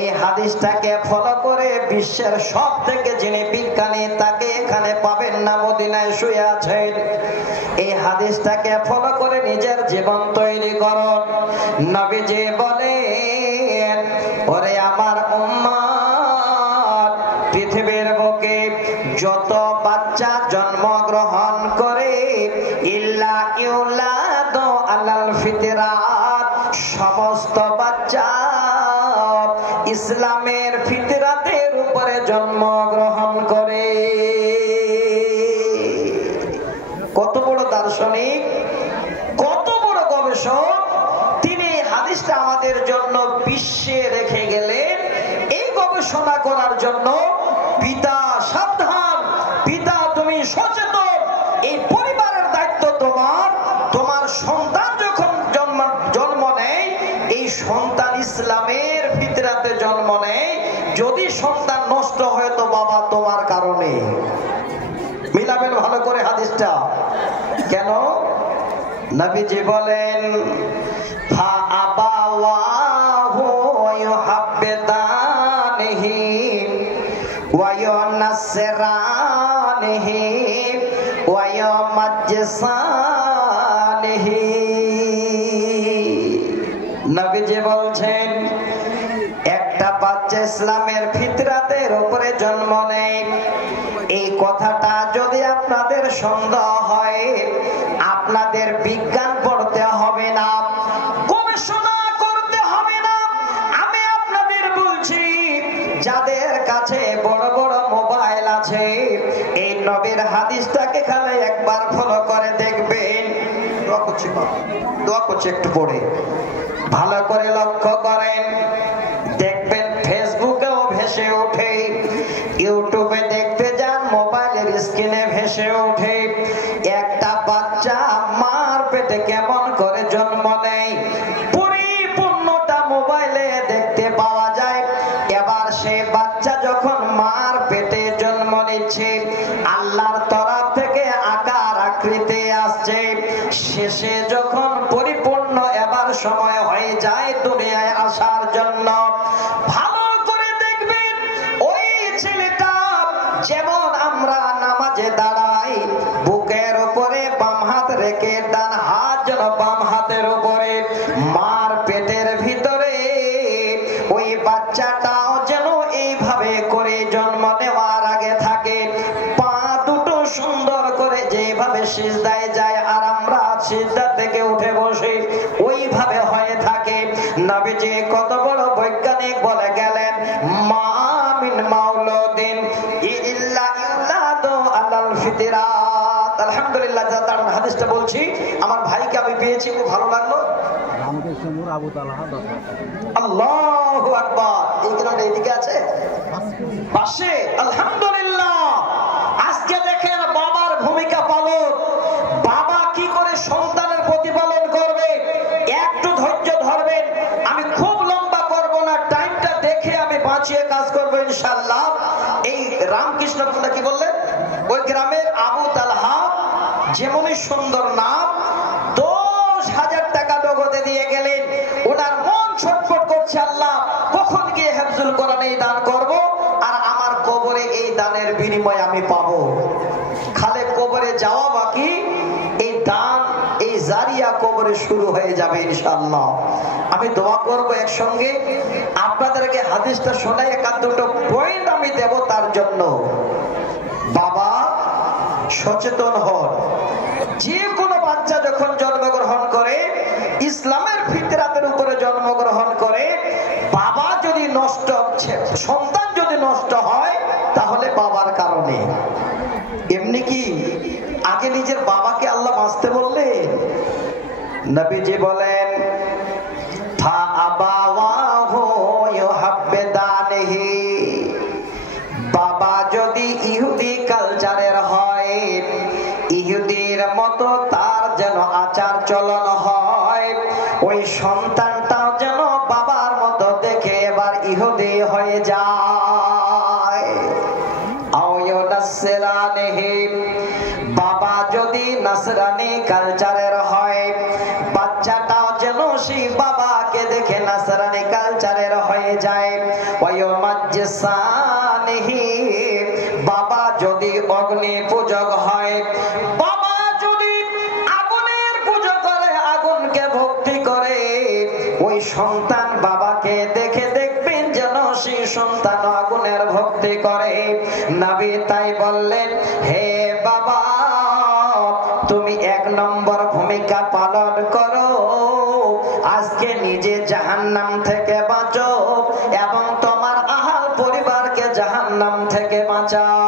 এই হাদিসটাকে ফলো করে উপরে বিশ্বের সব থেকে যিনি বিজ্ঞানী তাকে এখানে পাবেন না, মদিনায় শুয়ে আছেন। এই হাদিসটাকে ফলো করে নিজের জীবন তৈরি করুন। নবীজি বলেন, ওরে আমার উম্মত, পৃথিবীর বুকে যত বাচ্চা জন্মগ্রহণ করে ইল্লা ইউলাদু আলাল ফিতরাত, সমস্ত বাচ্চা ইসলামের ফিতরাতের উপরে জন্মগ্রহণ করে। কত বড় দার্শনিক, কত বড় গবেষক, তিনি হাদিসটা আমাদের জন্য বিশ্বে রেখে গেলেন। এই গবেষণা করার জন্য পিতা সাবধান, পিতা তুমি সচেতন। এই পরিবারের দায়িত্ব তোমার। তোমার সন্তান যখন জন্ম নেয়, এই সন্তান ইসলামের ফিতরাতে জন্ম নেয়। যদি সন্তান নষ্ট হয় তো বাবা তোমার কারণে। মিলাবেন ভালো করে হাদিসটা। কেন? নবীজি বলেন, ফা আবাওয়াহু ইউহাব্বিদানিহি ওয়া ইউনাসসিরানিহি ওয়া ইউমাজ্জিসানিহি। নবীজি বলছেন, একটা বাচ্চা ইসলামের ফিতরাতের উপরে জন্ম নেয়। এই কথাটা যদি আপনাদের সন্দেহ হয়, আপনাদের বিজ্ঞান পড়তে হবে না, গবেষণা করতে হবে না। আমি আপনাদের বলছি, যাদের কাছে বড় বড় মোবাইল আছে, এই নবীর হাদিসটাকে খালি একবার ফলো করে দেখবেন। দোয়া করছি একটু পড়ে ভালো করে লক্ষ্য করেন, দেখবেন ফেসবুকেও ভেসে ওঠে, ইউটিউবে দেখতে যান, মোবাইলের স্ক্রিনে ভেসে ওঠে, একটা বাচ্চা মার পেটে কেমন করে জন্ম নেয়, পরিপূর্ণটা মোবাইলে দেখতে পাওয়া যায়। এবার সে বাচ্চা যখন মার পেটে জন্ম নিচ্ছে, আল্লাহর তরফ থেকে আকার আকৃতি আসছে, শেষে যখন পরিপূর্ণ এবার সময় হয়ে যায় দুনিয়ায় আসার জন্য, ভালো করে দেখবেন ওই ছেলেটা যেমন আমরা নামাজে দাঁড়াই, বুকের উপরে বাম হাত রেখে ডান হাত যেন বাম হাতের উপরে, মার পেটের ভিতরে ওই বাচ্চাটাও যেন এইভাবে করে জন্ম নেওয়ার আগে থাকে। পা দুটো সুন্দর করে যেভাবে সিজদায় যায় আর আমরা সিজদা থেকে উঠে বসে, ওইভাবে হয়ে থাকে। নবীজি কত বড় বৈজ্ঞানিক বলে গেলেন, মা মিন মাউলুদিন ইল্লা ইউলাদু আলাল ফিতরাত। আলহামদুলিল্লাহ, যা দারুণ হাদিসটা বলছি, আমার ভাইকে আমি পেয়েছি, খুব ভালো লাগলো। আল্লাহু আকবার। এই গ্রামটা এদিকে আছে পাশে। আলহামদুলিল্লাহ। আজকে দেখেন বাবার ভূমিকা পালন, বাবা কি করে সন্তানের প্রতিপালন করবে। একটু ধৈর্য ধরবেন, আমি খুব লম্বা করব না, টাইমটা দেখে আমি বাঁচিয়ে কাজ করবো ইনশাআল্লাহ। এই রামকৃষ্ণ কি বললেন, ওই গ্রামের আবু তালহা, যেমনই সুন্দর নাম, 10,000 টাকা নগদে দিয়ে গেলেন। ওনার মন ছটফট করছে, আল্লাহ কখন গিয়ে হেফজুল কোরআনে দান করব আর আমার কবরে এই দানের বিনিময় আমি পাবো। খালে কবরে যাওয়া বাকি, এই দান, এই জারিয়া কবরে শুরু হয়ে যাবে ইনশাআল্লাহ। আমি দোয়া করব একসঙ্গে, আপনাদেরকে হাদিসটা শোনাই, একাধ দুটো পয়েন্ট আমি দেব তার জন্য। বাবা সচেতন হন। যে কোনো বাচ্চা যখন জন্মগ্রহণ করে, ইসলামের ফিতরাতের উপরে জন্মগ্রহণ করে, বাবা যদি নষ্ট, সন্তান যদি নষ্ট হয়, তাহলে বাবার কারণে। এমনি কি আগে নিজের বাবাকে আল্লাহ বাঁচতে বললেন? নবীজি বলেন, ফা আবাওয়াহু ইউহাব্বিদানিহি। বাবা যদি ইহুদি কালচারের হয়, ইহুদির মতো তার যেন আচার চলন হয়, ওই সন্তানটাও যেন বাবার মতো দেখে এবার ইহুদি হয়ে যায়। বাবা যদি নাসরানি কালচারের হয়, বাচ্চাটাও যেন সেই বাবাকে দেখে নাসরানি কালচারের হয়ে যায়। জানিহি বাবা যদি অগ্নি পূজক হয়, বাবা যদি আগুনের পূজা করে, আগুনকে ভক্তি করে, ওই সন্তান বাবাকে দেখে দেখবেন যেন সেই সন্তান আগুনের ভক্তি করে। নবী তাই বললেন, হে বাবা তুমি 1 নম্বর ভূমিকা পালন করো, আজকে নিজে জাহান্নাম থেকে বাঁচো এবং তোমার আহাল পরিবারকে জাহান্নাম থেকে বাঁচাও।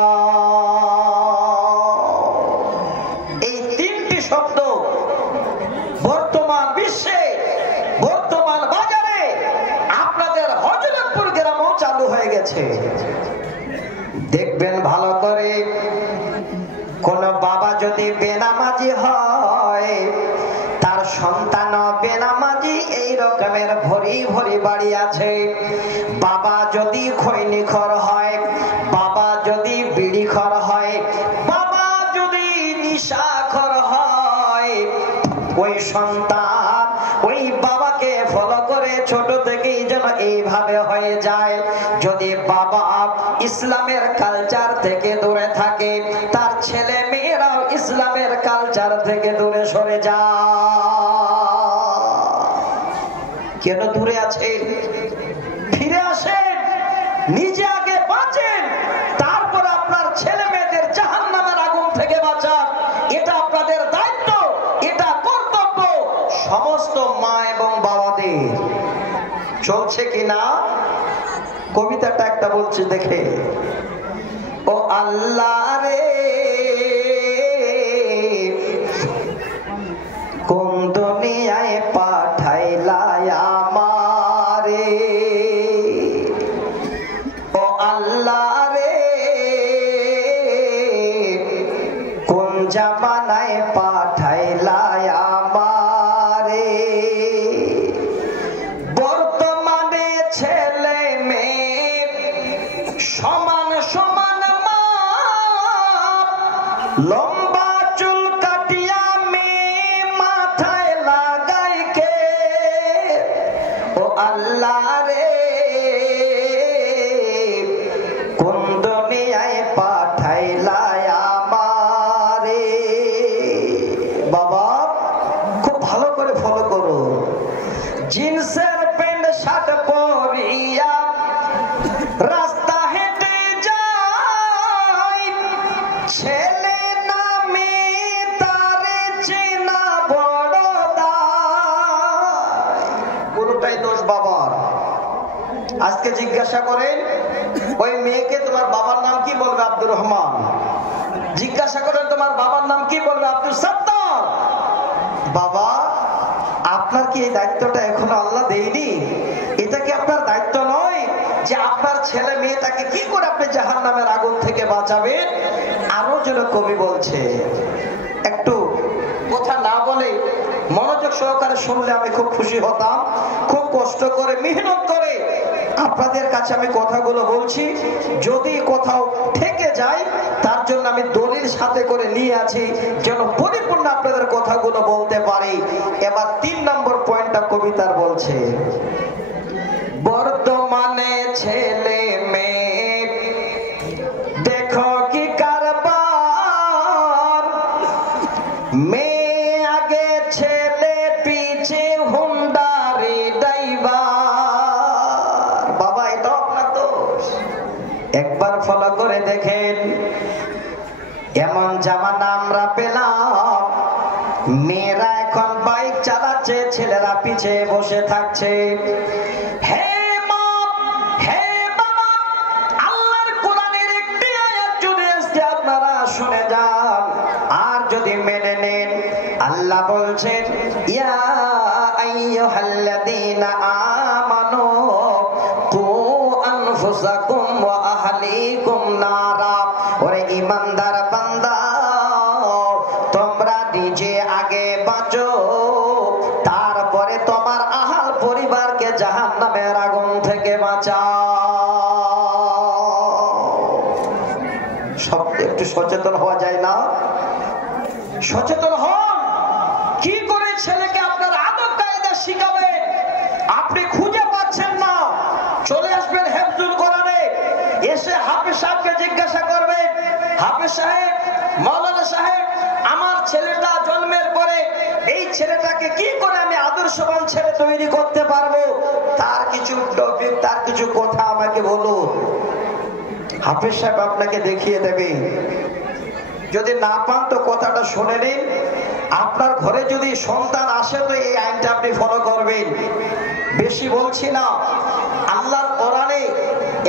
এই 3টি শব্দ বর্তমান বিশ্বে, বর্তমান বাজারে আপনাদের হযরতপুর গ্রামেও চালু হয়ে গেছে। দেখবেন ভালো করে, কোন বাবা যদি বেনামাজি হয়, তার সন্তানও বেনামাজি, এই রকমের ভরি ভরি বাড়ি আছে। বাবা যদি খৈনিখর হয়, বাবা যদি বিড়িখর হয়, বাবা যদি নিশাখর হয়, ওই সন্তান ওই বাবাকে ফলো করে ছোট থেকেই যেন এইভাবে হয়ে যায়। যদি বাবা ইসলামের কালচার থেকে দূরে থাকে, তার ছেলে মেয়েরাও ইসলামের কালচার থেকে দূরে সরে যায়। কেন দূরে আছেন? ফিরে আসেন, নিজে আগে বাঁচেন, তারপর আপনার ছেলে মেয়েদের জাহান্নামের আগুন থেকে বাঁচান। এটা আপনাদের দায়িত্ব, এটা কর্তব্য সমস্ত মা এবং বাবাদের। চলছে কিনা? কবিতাটা একটা বলছি দেখে। ও আল্লাহ রে, কোন দুনিয়ায় পাঠাইলা আমারে, ও আল্লাহ রে, কোন জামানায় পাঠাইলা আমারে। বর্তমানে ছেলে মেয়ে সমান সমান মাপ, লম্বা চুল কাটিয়া মেয়ে মাথায় লাগাই কে, ও আল্লাহ রে, কোন দুনিয়ায় পাঠাইলা আমারে। বাবা খুব ভালো করে ফলো করো। জিন্সের প্যান্ট শার্ট পরিয়া রাস্তা হেঁটে যায়, ছেলে না মেয়ে তারে চেনা বড় দায়। পুরোটাই দোষ বাবার। আজকে জিজ্ঞাসা করেন ওই মেয়েকে, তোমার বাবার নাম কি? বলবে আব্দুর রহমান। জিজ্ঞাসা করেন তোমার বাবার নাম কি? বলবে আব্দুল সত্তার। বাবা আপনার কি এই দায়িত্বটা এখনো আল্লাহ দেয়নি? এটা কি আপনার দায়িত্ব নয় যে আপনার ছেলে মেয়েটাকে কি করে আপনি জাহান্নামের আগুন থেকে বাঁচাবেন? আরো যেন কবি বলছে, একটু কথা না বলে মনোযোগ সহকারে শুনলে আমি খুব খুশি হতাম। খুব কষ্ট করে মেহনত করে আপনাদের কাছে আমি কথাগুলো বলছি। যদি কোথাও থেকে যায় তার জন্য আমি দলিল সাথে করে নিয়ে আছি, যেন পরিপূর্ণ আপনাদের কথাগুলো বলতে পারি। এবার 3 নম্বর পয়েন্টটা কবিতার বলছে, বর্তমানে ছেলে মেয়ে দেখো কি কারবার, মেয়ে আগে ছেলে পিছে হুন্ডারি ড্রাইভার। বাবা এটা আপনার দোষ। একবার ফলো করে দেখেন, এমন জামানা আমরা পেলাম, মেয়েরা এখন বাইক চালাচ্ছে, ছেলেরা পিছে বসে থাকছে। হে মা, হে বাবা, আল্লাহর কোরআনের একটি আয়াত যদি আজকে আপনারা শুনে যান আর যদি মেনে নেন, আল্লাহ বলছেন, ইয়া আইয়ুহাল্লাযীনা আমানু কু আনফুসাকুম ওয়া আহলিকুম নারা। ওরে ঈমানদার বান্দা, তোমরা নিজে আগে বাঁচো, তারপরে তোমার আহাল পরিবারকে জাহান্নামের আগুন থেকে বাঁচাও। সব একটু সচেতন হওয়া যায় না? সচেতন হন। কি করে ছেলেকে আপনার আদব কায়দা শিখাবেন আপনি খুঁজে পাচ্ছেন না? চলে আসবেন হেফজুল কোরআনে, এসে হাফেজ সাহেবকে জিজ্ঞাসা করবেন, হাফেজ সাহেব, মাওলানা সাহেব, আমার ছেলেটা জন্মের পরে এই ছেলেটাকে কি করে আমি আদর্শবান ছেলে তৈরি করতে পারবো, তার কিছু টপিক, তার কিছু কথা আমাকে বলুন। হাফেজ সাহেব আপনাকে দেখিয়ে দেবে। যদি না পান তো কথাটা শুনে নিন। আপনার ঘরে যদি সন্তান আসে তো এই আইনটা আপনি ফলো করবেন। বেশি বলছি না, আল্লাহর কোরআনে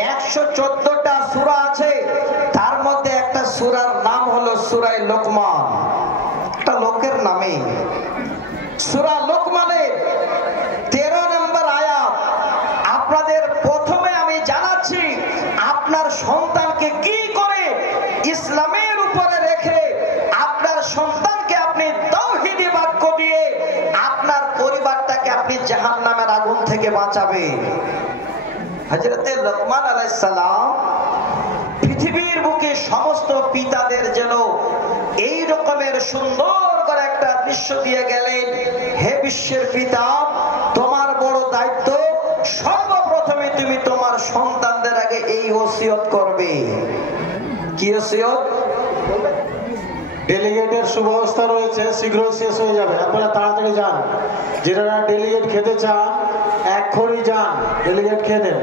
114টা সূরা আছে, তার মধ্যে একটা সূরার নাম হলো সূরা লোকমান, একটা লোকের নামে। সূরা লোকমানের 13 নম্বর আয়াত। আপনাদের প্রথমে আমি জানাচ্ছি, আপনার সন্তানকে কি করে ইসলামের উপরে রেখে আপনার সন্তানকে আপনি তাওহীদি বাক্য দিয়ে আপনার পরিবারটাকে আপনি জাহান্নামের আগুন থেকে বাঁচাবেন। হযরতে লোকমান আলাইহিস সালাম পৃথিবীর বুকে সমস্ত পিতাদের যেন এই রকমের সুন্দর করে একটা দৃশ্য দিয়ে গেলেন। হে বিশ্বের পিতা, তোমার বড় দায়িত্ব, সর্বপ্রথমে তুমি তোমার সন্তানদের আগে এই ওসিয়ত করবে। কি ওসিয়ত? ডেলিগেটের সুব্যবস্থা রয়েছে, শীঘ্রই শেষ হয়ে যাবে, আপনারা তাড়াতাড়ি যান। যারা ডেলিগেট খেতে চান এক্ষুনি যান, ডেলিগেট খেয়ে নেন।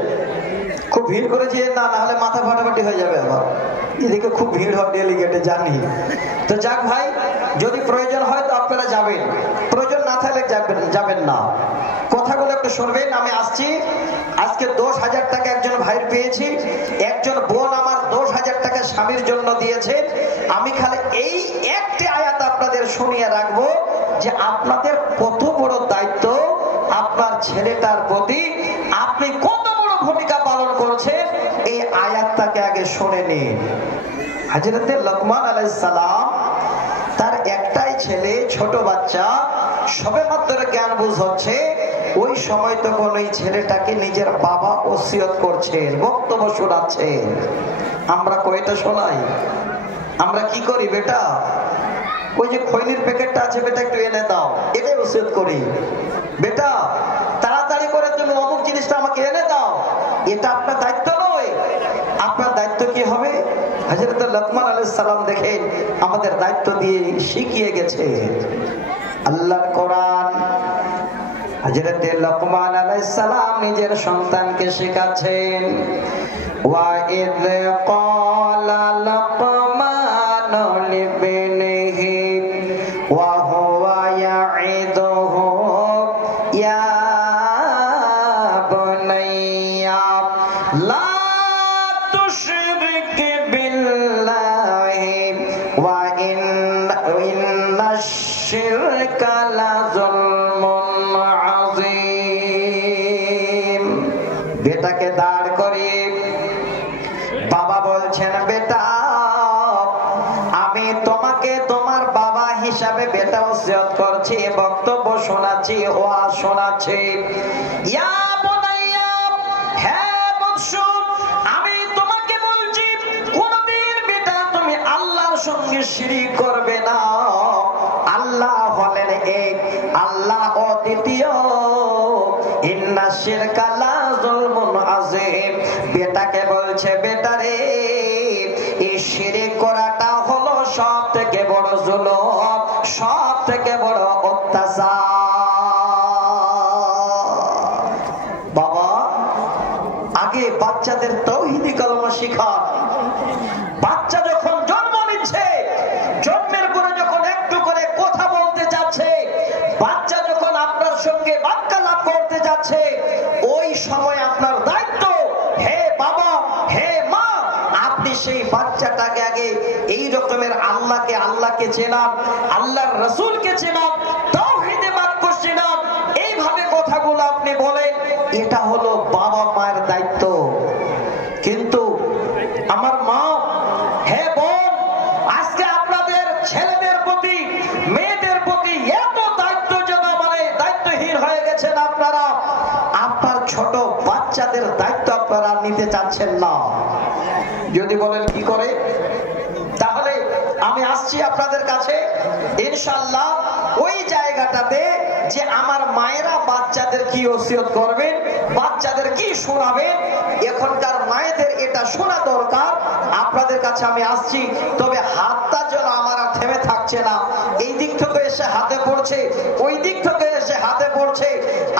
খুব ভিড় করে যে না, নাহলে মাথা ফাটাফাটি হয়ে যাবে। আবার এদিকে খুব ভিড় হয় ডেলিগেটে, জানি। তো যাক ভাই, যদি প্রয়োজন হয় তো আপনারা যাবেন, প্রয়োজন না থাকলে যাবেন না। কথাগুলো একটু শুনবেন। আমি আসছি, আজকে 10,000 টাকা একজন ভাইয়ের পেয়েছি, একজন বোন আমার 10,000 টাকা স্বামীর জন্য দিয়েছে। আমি খালি এই একটি আয়াত আপনাদের শুনিয়ে রাখবো যে আপনাদের কত বড় দায়িত্ব আপনার ছেলেটার প্রতি, আপনি কত বড় ভূমিকা পালন করছেন। এই আয়াতটাকে আগে শুনে নিন। হযরতে লোকমান আলাইহিস সালাম, তার একটাই ছেলে, ছোট বাচ্চা, সবেমাত্র জ্ঞান বুঝ হচ্ছে। ওই সময় তখন ওই ছেলেটাকে নিজের বাবা ওসিয়ত করছেন, বক্তব্য শোনাচ্ছেন। আমরা কয়টা শোনাই? আমরা কি করি? বেটা, ওই যে খৈনির প্যাকেটটা আছে, বেটা একটু এনে দাও, এটাই ওসিয়ত করি। বেটা, তাড়াতাড়ি করে তুমি অমুক জিনিসটা আমাকে এনে দাও। এটা আপনার দায়িত্ব নয়। আপনার দায়িত্ব কি হবে? হযরত লোকমান আলাইহিস সালাম দেখেন আমাদের দায়িত্ব দিয়ে শিখিয়ে গেছে আল্লাহর কোরআন। হযরত লোকমান আলাইহিস সালাম নিজের সন্তানকে শেখাচ্ছেন, ওয়া ইয ক্বালা লোকমানু লিবনিহি ওয়া হুয়া ইয়াইদুহু ইয়া বুনাইয়া লা তুশরিক বিল্লাহি ওয়া ইন্নাশ শিরকা লাযুলমুন আযীম। বেটাকে দাঁড় করিয়ে বাবা বলছেন, বেটা, আমি তোমাকে তোমার বাবা হিসাবে বেটা ওসিয়ত করছি, বক্তব্য শোনাচ্ছি, ওয়াজ শোনাচ্ছি। ইয়া বুনাইয়া, হে বৎস, আমি তোমাকে বলছি, কোনদিন বেটা তুমি আল্লাহর সঙ্গে শিরিক করবে না। আল্লাহ হলেন এক, আল্লাহ অদ্বিতীয়। ইন্নাশ শিরকা লাযুলমুন আযীম। বেটাকে বলছে, বেটা রে, এই শিরিক করাটা হলো সব থেকে বড় জুলুম, সব থেকে বড় অত্যাচার। বাবা, আগে বাচ্চাদের তাওহীদি কালেমা শিখান। বাচ্চা যখন জন্ম নিচ্ছে, জন্মের পরে যখন একটু করে কথা বলতে যাচ্ছে, বাচ্চা যখন আপনার সঙ্গে বাক্যালাপ করতে যাচ্ছে, ওই সময় আপনার দায়িত্ব, হে বাবা, হে মা, আপনি সেই বাচ্চাটাকে আগে এই রকমের আল্লাহকে চেনান, আল্লাহর রাসূলকে চেনান, তাওহীদে বাক্য চেনান। এইভাবে কথাগুলো আপনি বলেন, এটা হলো বাবা মায়ের দায়িত্ব। কিন্তু আমার মা, হে বোন, আজকে আপনাদের ছেলেদের প্রতি, মেয়েদের প্রতি এত দায়িত্ব যেন দায়িত্বহীন হয়ে গেছেন আপনারা। আপনার ছোট বাচ্চাদের দায়িত্ব আপনারা নিতে চাচ্ছেন না। যদি বলেন কি করে, তাহলে আমি আসছি আপনাদের কাছে ইনশাআল্লাহ। ওই জায়গাটাতে যে আমার মায়েরা বাচ্চাদের কি ওসিয়ত করবেন, বাচ্চাদের কি শোনাবেন, এখনকার মায়েদের এটা শোনা দরকার। আপনাদের কাছে আমি আসছি, তবে হাতটা যেন আমার আর থেমে থাকছে না। এই দিক থেকে এসে হাতে পড়ছে, ওই দিক থেকে এসে হাতে পড়ছে।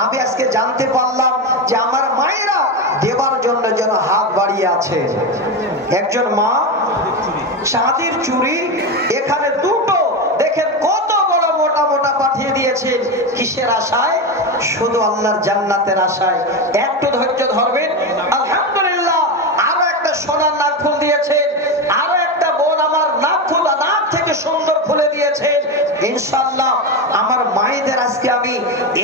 আমি আজকে জানতে পারলাম যে আমার মায়েরা দেবার জন্য যেন হাত বাড়িয়ে আছে। একজন মা চাঁদির চুড়ি এখানে দুটো, দেখেন কত বড় মোটা মোটা পাঠিয়ে দিয়েছেন। কিসের আশায়? শুধু আল্লাহর জান্নাতের আশায়। একটু ধৈর্য ধরবেন। আলহামদুলিল্লাহ, আরো একটা সোনার নাকফুল দিয়েছেন। আরো একটা বোন আমার নাকফুল নাক থেকে সুন্দর খুলে দিয়েছেন। ইনশাআল্লাহ আমার মায়েদের আজকে আমি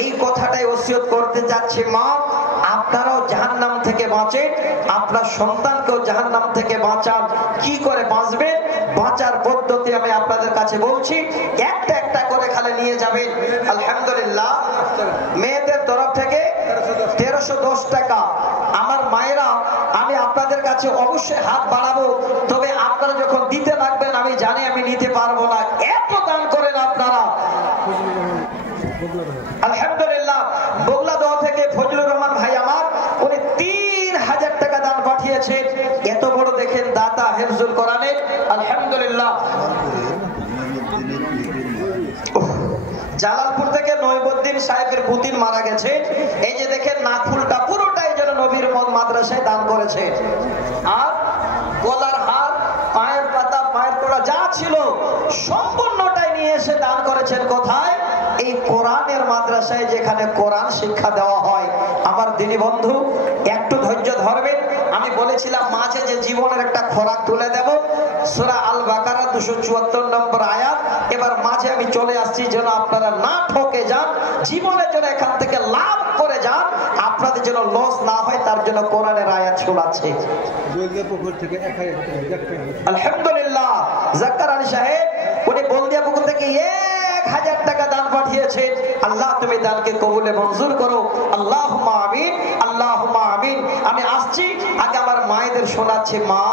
এই কথাটাই ওসিয়ত করতে যাচ্ছি, মা আপনারাও জাহান্নাম থেকে বাঁচেন, আপনার সন্তানকেও জাহান্নাম থেকে বাঁচান। কি করে বাঁচবেন, বাঁচার পদ্ধতি আমি আপনাদের কাছে বলছি, একটা একটা করে খালি নিয়ে যাবেন। আলহামদুলিল্লাহ, মেয়েদের তরফ থেকে 1310 টাকা। আমার মায়েরা, আমি আপনাদের কাছে অবশ্যই হাত বাড়াবো, তবে আপনারা যখন দিতে লাগবেন আমি জানি আমি নিতে পারবো না, এত দান করেন আপনারা। আলহামদুলিল্লাহ, বগলাদহ থেকে ফজলুর রহমান ভাই আমার, উনি 3000 টাকা দান পাঠিয়েছেন। এত বড় দেখেন দাতা হেফজুল কোরআনের। আলহামদুলিল্লাহ। জালালপুর থেকে নইবুদ্দিন সাহেবের পুতিন মারা গেছে। এই যে দেখেন নাকফুলটা পুরোটাই যেন নবীর মাদ্রাসায় দান করেছে। আর গলার হার, পায়ের পাতা, পায়ের তোড়া যা ছিল সম্পূর্ণটাই নিয়ে এসে দান করেছেন। কোথায়? এই কোরআনের মাদ্রাসায়, যেখানে কোরআন শিক্ষা দেওয়া হয়। আমার দিনী বন্ধু একটু ধৈর্য ধরবেন। আমি বলেছিলাম মাঝে যে জীবনের একটা খোরাক তুলে দেব, সূরা আল বাকারা 274 নম্বর আয়াত। এবার মাঝে আমি চলে আসছি যেন আপনারা না ঠকে যান, জীবনের জন্য এখান থেকে লাভ করে যান, আপনাদের যেন লস না হয়, তার জন্য কোরআনের আয়াত শোনাচ্ছে। আলহামদুলিল্লাহ, জাক্কার আলী সাহেব উনি বলদিয়া পুকুর থেকে 1000 টাকা দান পাঠিয়েছেন। আল্লাহ তুমি দানকে কবুলে মঞ্জুর করো। আল্লাহুম্মা আমিন, আল্লাহুম্মা আমিন। আমি আসছি, আগে আমার মায়েদের শোনাচ্ছি। মা,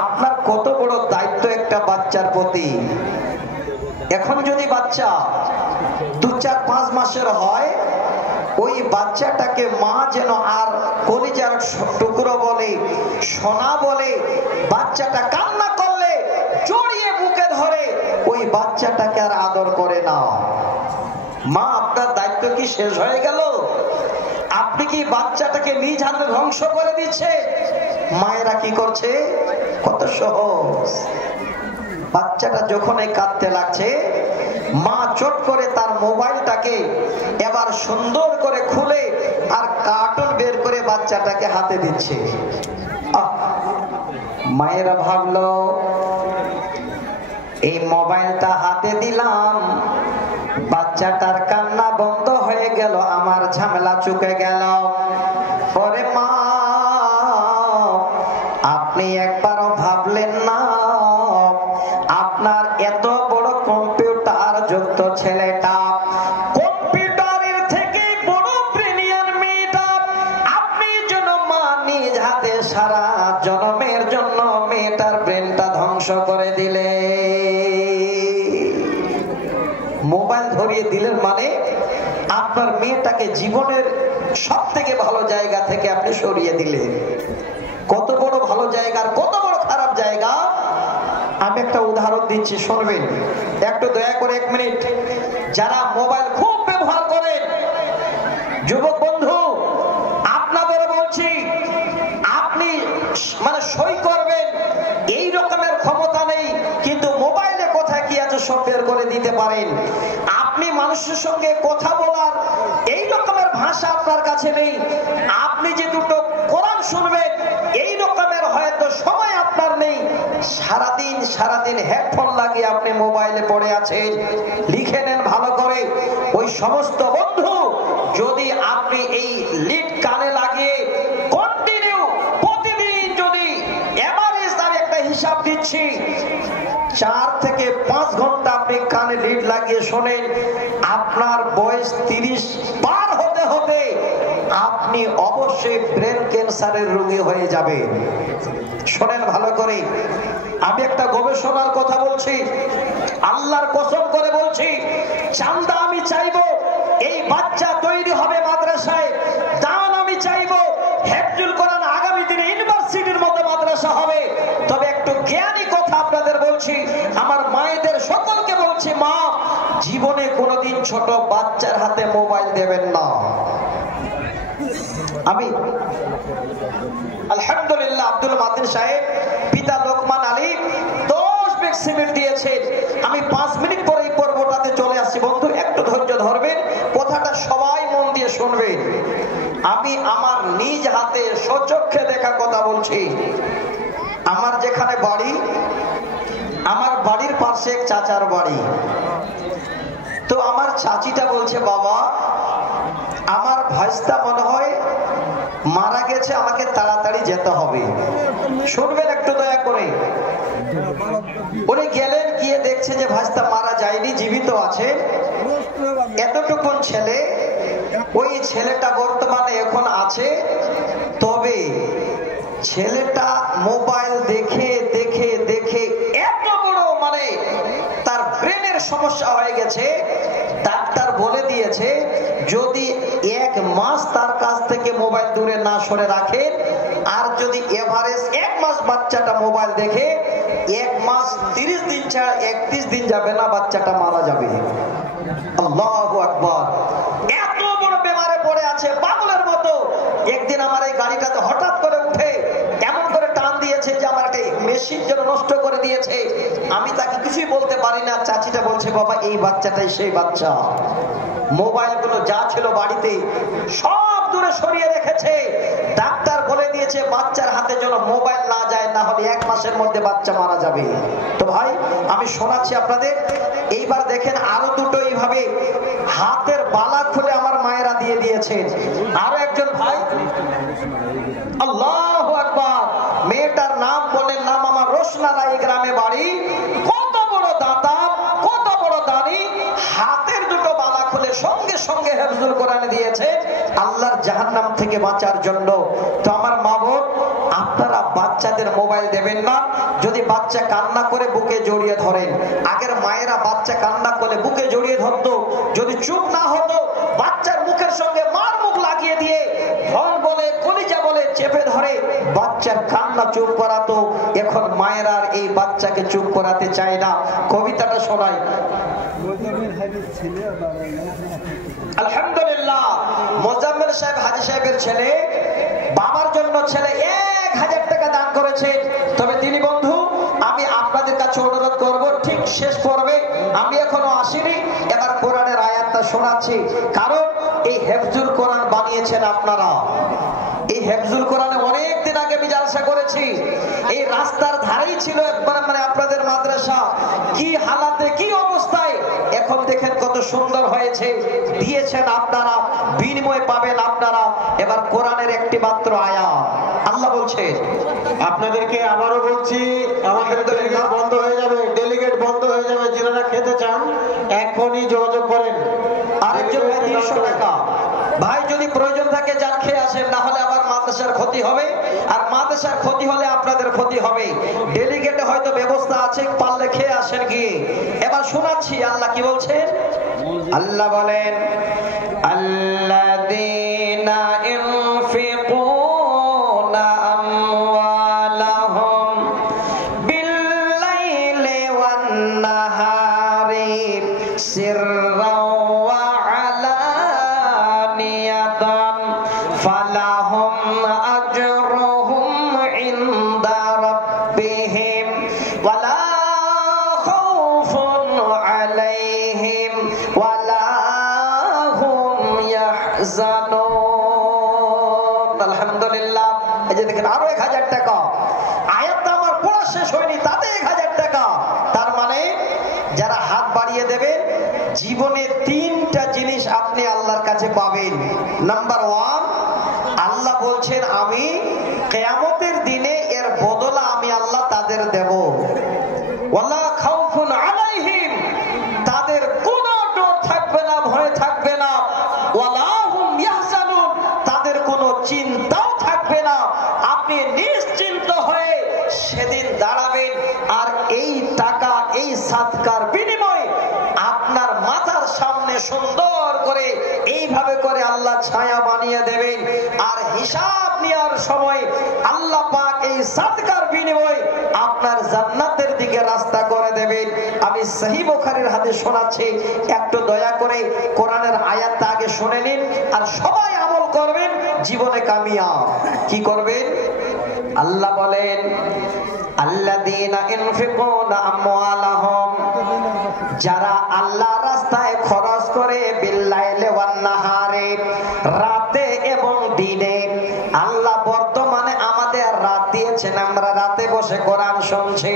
আপনার কত বড় দায়িত্ব একটা বাচ্চার প্রতি। এখন যদি বাচ্চা 2-4-5 মাসের হয়, ওই বাচ্চাটাকে মা যেন আর কলিজার টুকরো বলে, সোনা বলে, বাচ্চাটা কান্না করলে জড়িয়ে বুকে ধরে ওই বাচ্চাটাকে আর আদর করে না। মা, আপনার দায়িত্ব কি শেষ হয়ে গেল? আপনি কি বাচ্চাটাকে নিজ হাতে ধ্বংস করে দিচ্ছে? মায়েরা কি করছে? কত সহজ। বাচ্চাটা যখন কাঁদতে লাগছে, মা চট করে তার মোবাইলটাকে এবার সুন্দর করে খুলে আর কার্টুন বের করে বাচ্চাটাকে হাতে দিচ্ছে। মায়েরা ভাবলো এই মোবাইলটা হাতে দিলাম, বাচ্চাটার কান্না বন্ধ হয়ে গেল, আমার ঝামেলা চুকে গেল। পরে মা, আপনি একবারও ভাবলেন না আপনার এত বড় কম্পিউটার যুক্ত ছেলেটা, কম্পিউটারের থেকে বড় ব্রিলিয়ান্ট মেয়েটা, আপনি যেন মা নিজ হাতে সারা জন্মের জন্য মেয়েটার ব্রেনটা ধ্বংস করে দিলে। মোবাইল ধরিয়ে দিলেন মানে আপনার মেয়েটাকে জীবনের সব থেকে ভালো জায়গা থেকে আপনি সরিয়ে দিলেন। কত বড় ভালো জায়গা আর কত বড় খারাপ জায়গা। আমি একটা উদাহরণ দিচ্ছি, শুনবেন একটু দয়া করে 1 মিনিট। যারা মোবাইল খুব ব্যবহার করেন, যুবক বন্ধু, আপনাদের বলছি, আপনি মানে সই করবেন এই রকমের ক্ষমতা নেই, কিন্তু মোবাইলে কোথায় কি আছে সব বের করে দিতে পারেন। আপনি মানুষের সঙ্গে কথা বলার এই রকমের ভাষা আপনার কাছে নেই। আপনি যে দুটো কোরআন শুনবেন এই রকমের হয়তো সময় আপনার নেই। সারাদিন হেডফোন লাগিয়ে আপনি মোবাইলে পড়ে আছেন। লিখে নেন ভালো করে। ওই সমস্ত বন্ধু, যদি আপনি এই লিড কানে লাগিয়ে কন্টিনিউ প্রতিদিন যদি এভারেজ আমি একটা হিসাব দিচ্ছি 4 থেকে 5 ঘন্টা আপনি কানে লিড লাগিয়ে শোনেন, আপনার বয়স 30 পার হতে হতে আপনি অবশ্যই ব্রেন ক্যান্সারের রোগী হয়ে যাবে। শোনেন ভালো করে, আমি একটা গবেষণার কথা বলছি, আল্লাহর কসম করে বলছি, চান্দা আমি চাইবো বাচ্চা তৈরি হবে মাদ্রাসায়, দান আমি চাইবো হেফজুল কোরআন আগামী দিনে ইউনিভার্সিটির মতো মাদ্রাসা হবে। তবে একটু জ্ঞানী কথা আপনাদের বলছি, আমার মায়েদের সকলকে বলছি, মা জীবনে কোনোদিন ছোট বাচ্চার হাতে মোবাইল দেবেন না। আমি আলহামদুলিল্লাহ আব্দুল মাতিন সাহেব পিতা লোকমান আলী 10 ব্যাগ সিমেন্ট দিয়েছেন। আমি 5 মিনিট পরে এই পর্বটাতে চলে আসছি। বন্ধু একটু ধৈর্য ধরবেন, কথাটা সবাই মন দিয়ে শুনবেন। আমি আমার নিজ হাতে সচক্ষে দেখা কথা বলছি। আমার যেখানে বাড়ি, আমার বাড়ির পাশে এক চাচার বাড়ি। তো আমার চাচিটা বলছে, বাবা আমার ভাইস্তা মনে হয় মারা গেছে, আমাকে তাড়াতাড়ি যেতে হবে। শুনবেন একটু দয়া করে। উনি গেলেন, গিয়ে দেখছে যে ভাইস্তা মারা যায়নি, জীবিত আছে। এতটুকুন ছেলে, ওই ছেলেটা বর্তমানে এখন আছে। তবে ছেলেটা মোবাইল দেখে দেখে দেখে এত বড় মানে তার ব্রেনের সমস্যা হয়ে গেছে। ডাক্তার বলে দিয়েছে যদি 1 মাস তার কাছ থেকে মোবাইল দূরে না সরে রাখেন, আর যদি এভারেজ 1 মাস বাচ্চাটা মোবাইল দেখে, 1 মাস 30 দিন ছাড়া 31 দিন যাবে না, বাচ্চাটা মারা যাবে। আল্লাহু আকবার। এত বড় বেমারে পড়ে আছে পাগলের মতো। একদিন আমার এই গাড়িটাতে হঠাৎ করে উঠে এমন করে টান দিয়েছে যে আমার একটা মেশিন যেন নষ্ট করে দিয়েছে। আমি তাকে কিছুই বলতে পারি না। চাচিটা বলছে, বাবা এই বাচ্চাটাই সেই বাচ্চা। মোবাইলগুলো যা ছিল বাড়িতে সব দূরে সরিয়ে রেখেছে। ডাক্তার বলে দিয়েছে বাচ্চার হাতে যেন মোবাইল না যায়, না হলে 1 মাসের মধ্যে বাচ্চা মারা যাবে। তো ভাই আমি শোনাচ্ছি আপনাদের। এইবার দেখেন আরো দুটো এইভাবে হাতের বালা খুলে আমার মায়েরা দিয়ে দিয়েছেন। আরো একজন ভাই, আল্লাহু আকবার, মেয়েটার নাম বলেন, নাম আমার রোশনা রায়, গ্রামে বাড়ি। কত বড় দাতা, কত বড় দাড়ি, হাতের দুটো বালা খুলে সঙ্গে সঙ্গে হেফজুল কোরআন দিয়েছে আল্লাহর জাহান্নাম থেকে বাঁচার জন্য। তো আমার মা বোন, আপনারা বাচ্চাদের মোবাইল দেবেন না। যদি বাচ্চা কান্না করে বুকে জড়িয়ে ধরেন, আগের মায়েরা বাচ্চা কান্না করে বুকে জড়িয়ে ধরতো, যদি চুপ না হতো বাচ্চার মুখের সঙ্গে মার মুখ লাগিয়ে দিয়ে ধন বলে কলিজা বলে চেপে ধরে বাচ্চার কান্না চুপ করাতো। এখন মায়েরা এই বাচ্চাকে চুপ করাতে চায় না। কবিতাটা শোনায়। আলহামদুলিল্লাহ মোজাম্মেল সাহেব হাজী সাহেবের ছেলে বাবার জন্য ছেলে 1000 টাকা দান করেছে। তবে তিনি বন্ধু, আমি আপনাদের কাছে অনুরোধ করব, ঠিক শেষ পর্বে আমি এখনো আসিনি, এবার কোরআনের আয়াতটা শোনাচ্ছি। কারণ এই হেফজুল কোরআন বানিয়েছেন আপনারা। এই হেফজুল কোরআনে অনেকদিন আগে আমি জালসা করেছি। এই রাস্তার ধারেই ছিল একবার মানে আপনাদের মাদ্রাসা। কি হালাতে, কি অবস্থায়, এখন দেখেন কত সুন্দর হয়েছে। দিয়েছেন আপনারা, বিনিময় পাবেন আপনারা। এবার কোরআনের একটি মাত্র আয়াত আল্লাহ বলছে, আপনাদেরকে আবারও বলছি, আমাদের ডেলিগেট বন্ধ হয়ে যাবে, ডেলিগেট বন্ধ হয়ে যাবে। যারা খেতে চান এখনই যোগাযোগ করেন। আরেকজন 300 টাকা। ভাই যদি প্রয়োজন থাকে যান খেয়ে আসেন, না হলে আবার মাদ্রাসার ক্ষতি হবে, আর মাদ্রাসার ক্ষতি হলে আপনাদের ক্ষতি হবে। ডেলিগেটে হয়তো ব্যবস্থা আছে, পারলে খেয়ে আসেন গিয়ে। এবার শোনাচ্ছি আল্লাহ কি বলছেন। আল্লাহ বলেন, আল্লাযীনা ইনফিকুনা আমওয়ালাহুম বিল্লাইলি ওয়ান নাহারি সিররাও ওয়া আলানিয়াতান ফালাহুম আজরুহুম ইনদা রাব্বিহিম ওয়ালা খাউফুন আলাইহিম ওয়ালা হুম ইয়াহজানুন। আলহামদুলিল্লাহ। এই যে দেখেন আরো 1000 টাকা। আয়াতটা আমার পড়া শেষ হয়নি, তাতে 1000 টাকা। তার মানে যারা হাত বাড়িয়ে দেবেন, জীবনে 3টা জিনিস আপনি আল্লাহর কাছে পাবেন। নাম্বার 1, আল্লাহ বলছেন আমি কিয়ামতের দিনে এর বদলা আমি আল্লাহ তাদের দেব। ওয়ালা খাউফুন আলাইহিম, তাদের কোনো ডর থাকবে না, ভয় থাকবে না। ওয়ালা হুম ইয়াহজানুন, তাদের কোনো চিন্তাও থাকবে না। আপনি নিশ্চিন্ত হয়ে সেদিন দাঁড়াবেন, আর এই টাকা, এই সাদকার বিনিময়ে আপনার মাথার সামনে সুন্দর করে এই এইভাবে করে আল্লাহ ছায়া বানিয়ে দেবেন। আর হিসাব নেওয়ার সময় আল্লাহ পাক এই সাদকার বিনিময়ে আপনার জান্নাতের দিকে রাস্তা করে দেবেন। আমি সহিহ বুখারীর হাদিস শোনাচ্ছি, একটু দয়া করে কোরআনের আয়াতটা আগে শুনে নিন আর সবাই আমল করবেন, জীবনে কামিয়াব। কি করবেন? আল্লাহ বলেন, আল্লাযীনা ইনফিকুনা আমওয়ালাহুম, যারা আল্লাহর রাস্তায় খরচ করে বিল্লাইলি ওয়ান নাহারে, রাতে এবং দিনে। আল্লাহ বর্তমানে আমাদের রাত দিয়েছেন, আমরা রাতে বসে কোরআন শুনছি।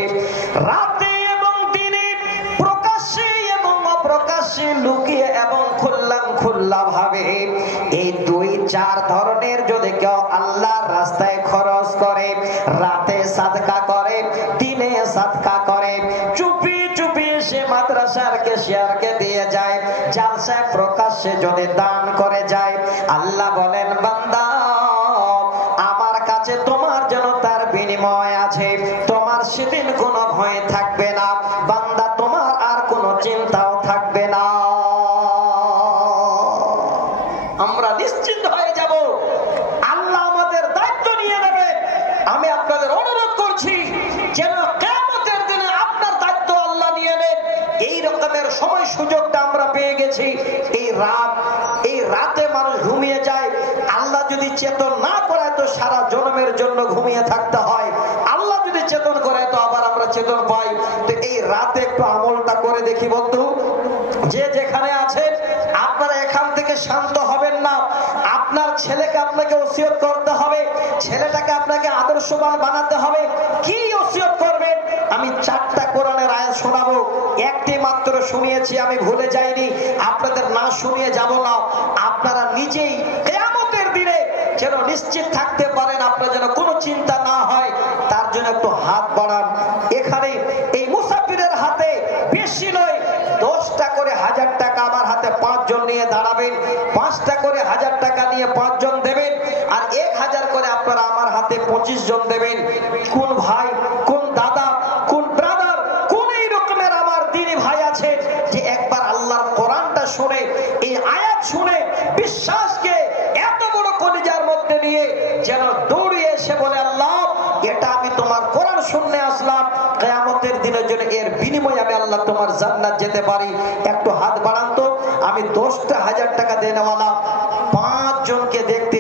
রাতে এবং দিনে, প্রকাশ্যে এবং অপ্রকাশ্যে, লুকিয়ে এবং খোলা ভাবে, এই 2-4 ধরনের যদি কেউ আল্লাহর রাস্তায় খরচ করে, রাতে সাদকা করে, দিনে সাদকা করে, চুপি চুপি সে মাদ্রাসার কেশিয়ারকে দিয়ে যায়, জালসায় প্রকাশ্যে যদি দান করে যায়, আল্লাহ বলেন বান্দা আমার কাছে তোমার জন্য তার বিনিময় আছে। তোমার সেদিন কোনো ভয় থাকবে না বান্দা, তোমার আর কোনো চিন্তাও থাকবে না। আমরা নিশ্চিন্ত হয়ে যাব, আল্লাহ আমাদের দায়িত্ব নিয়ে নেবে। আমি আপনাদের অনুরোধ করছি যেন কিয়ামতের দিনে আপনার দায়িত্ব আল্লাহ নিয়ে নেন। এই রকমের সময় সুযোগটা আমরা পেয়ে গেছি। এই রাতে মানুষ ঘুমিয়ে যায়, আল্লাহ যদি চেতন না করে তো সারা জন্মের জন্য ঘুমিয়ে থাকতে হয়। আল্লাহ যদি চেতন করে তো আবার আমরা চেতন পাই। তো এই রাতে একটু আমলটা করে দেখি বন্ধু। যে যেখানে আছে আপনারা এখান থেকে শান্ত হবেন না। আপনার ছেলেকে আপনাকে ওসিয়ত করতে হবে, ছেলেটাকে আপনাকে আদর্শবান বানাতে হবে। কি ওসিয়ত করবেন? আমি 4টা কোরআনের আয়াত শোনাবো, একটি মাত্র শুনিয়েছি, আমি ভুলে যাইনি, আপনাদের না শুনিয়ে যাব না। আপনারা নিজেই কিয়ামতের দিনে যেন নিশ্চিত থাকতে পারেন, আপনার যেন কোনো চিন্তা না হয়, তার জন্য একটু হাত বাড়ান। এখানে এই মুসাফিরের হাতে বেশি নয়, 10টা করে 1000 টাকা আমার হাতে 5 জন নিয়ে দাঁড়াবেন, 5টা করে 1000 টাকা নিয়ে 5 জন দেবেন, আর 1000 করে আপনারা আমার হাতে 25 জন দেবেন। কোন ভাই, কোন দাদা, কোন ব্রাদার, কোন এই রকমের আমার দিনী ভাই আছে যে একবার আল্লাহর কোরআনটা শুনে, এই আয়াত শুনে বিশ্বাসকে এত বড় কলিজার মধ্যে নিয়ে যেন দৌড়িয়ে এসে বলে আল্লাহ এটা আমি তোমার কোরআন শুনতে আসলাম, কিয়ামতের দিনের জন্য এর বিনিময়ে আমি আল্লাহ তোমার জান্নাত যেতে পারি। একটু হাত বাড়ান তো। আমি 10টা 1000 টাকা দেনেওয়ালা 5 জনকে দেখতে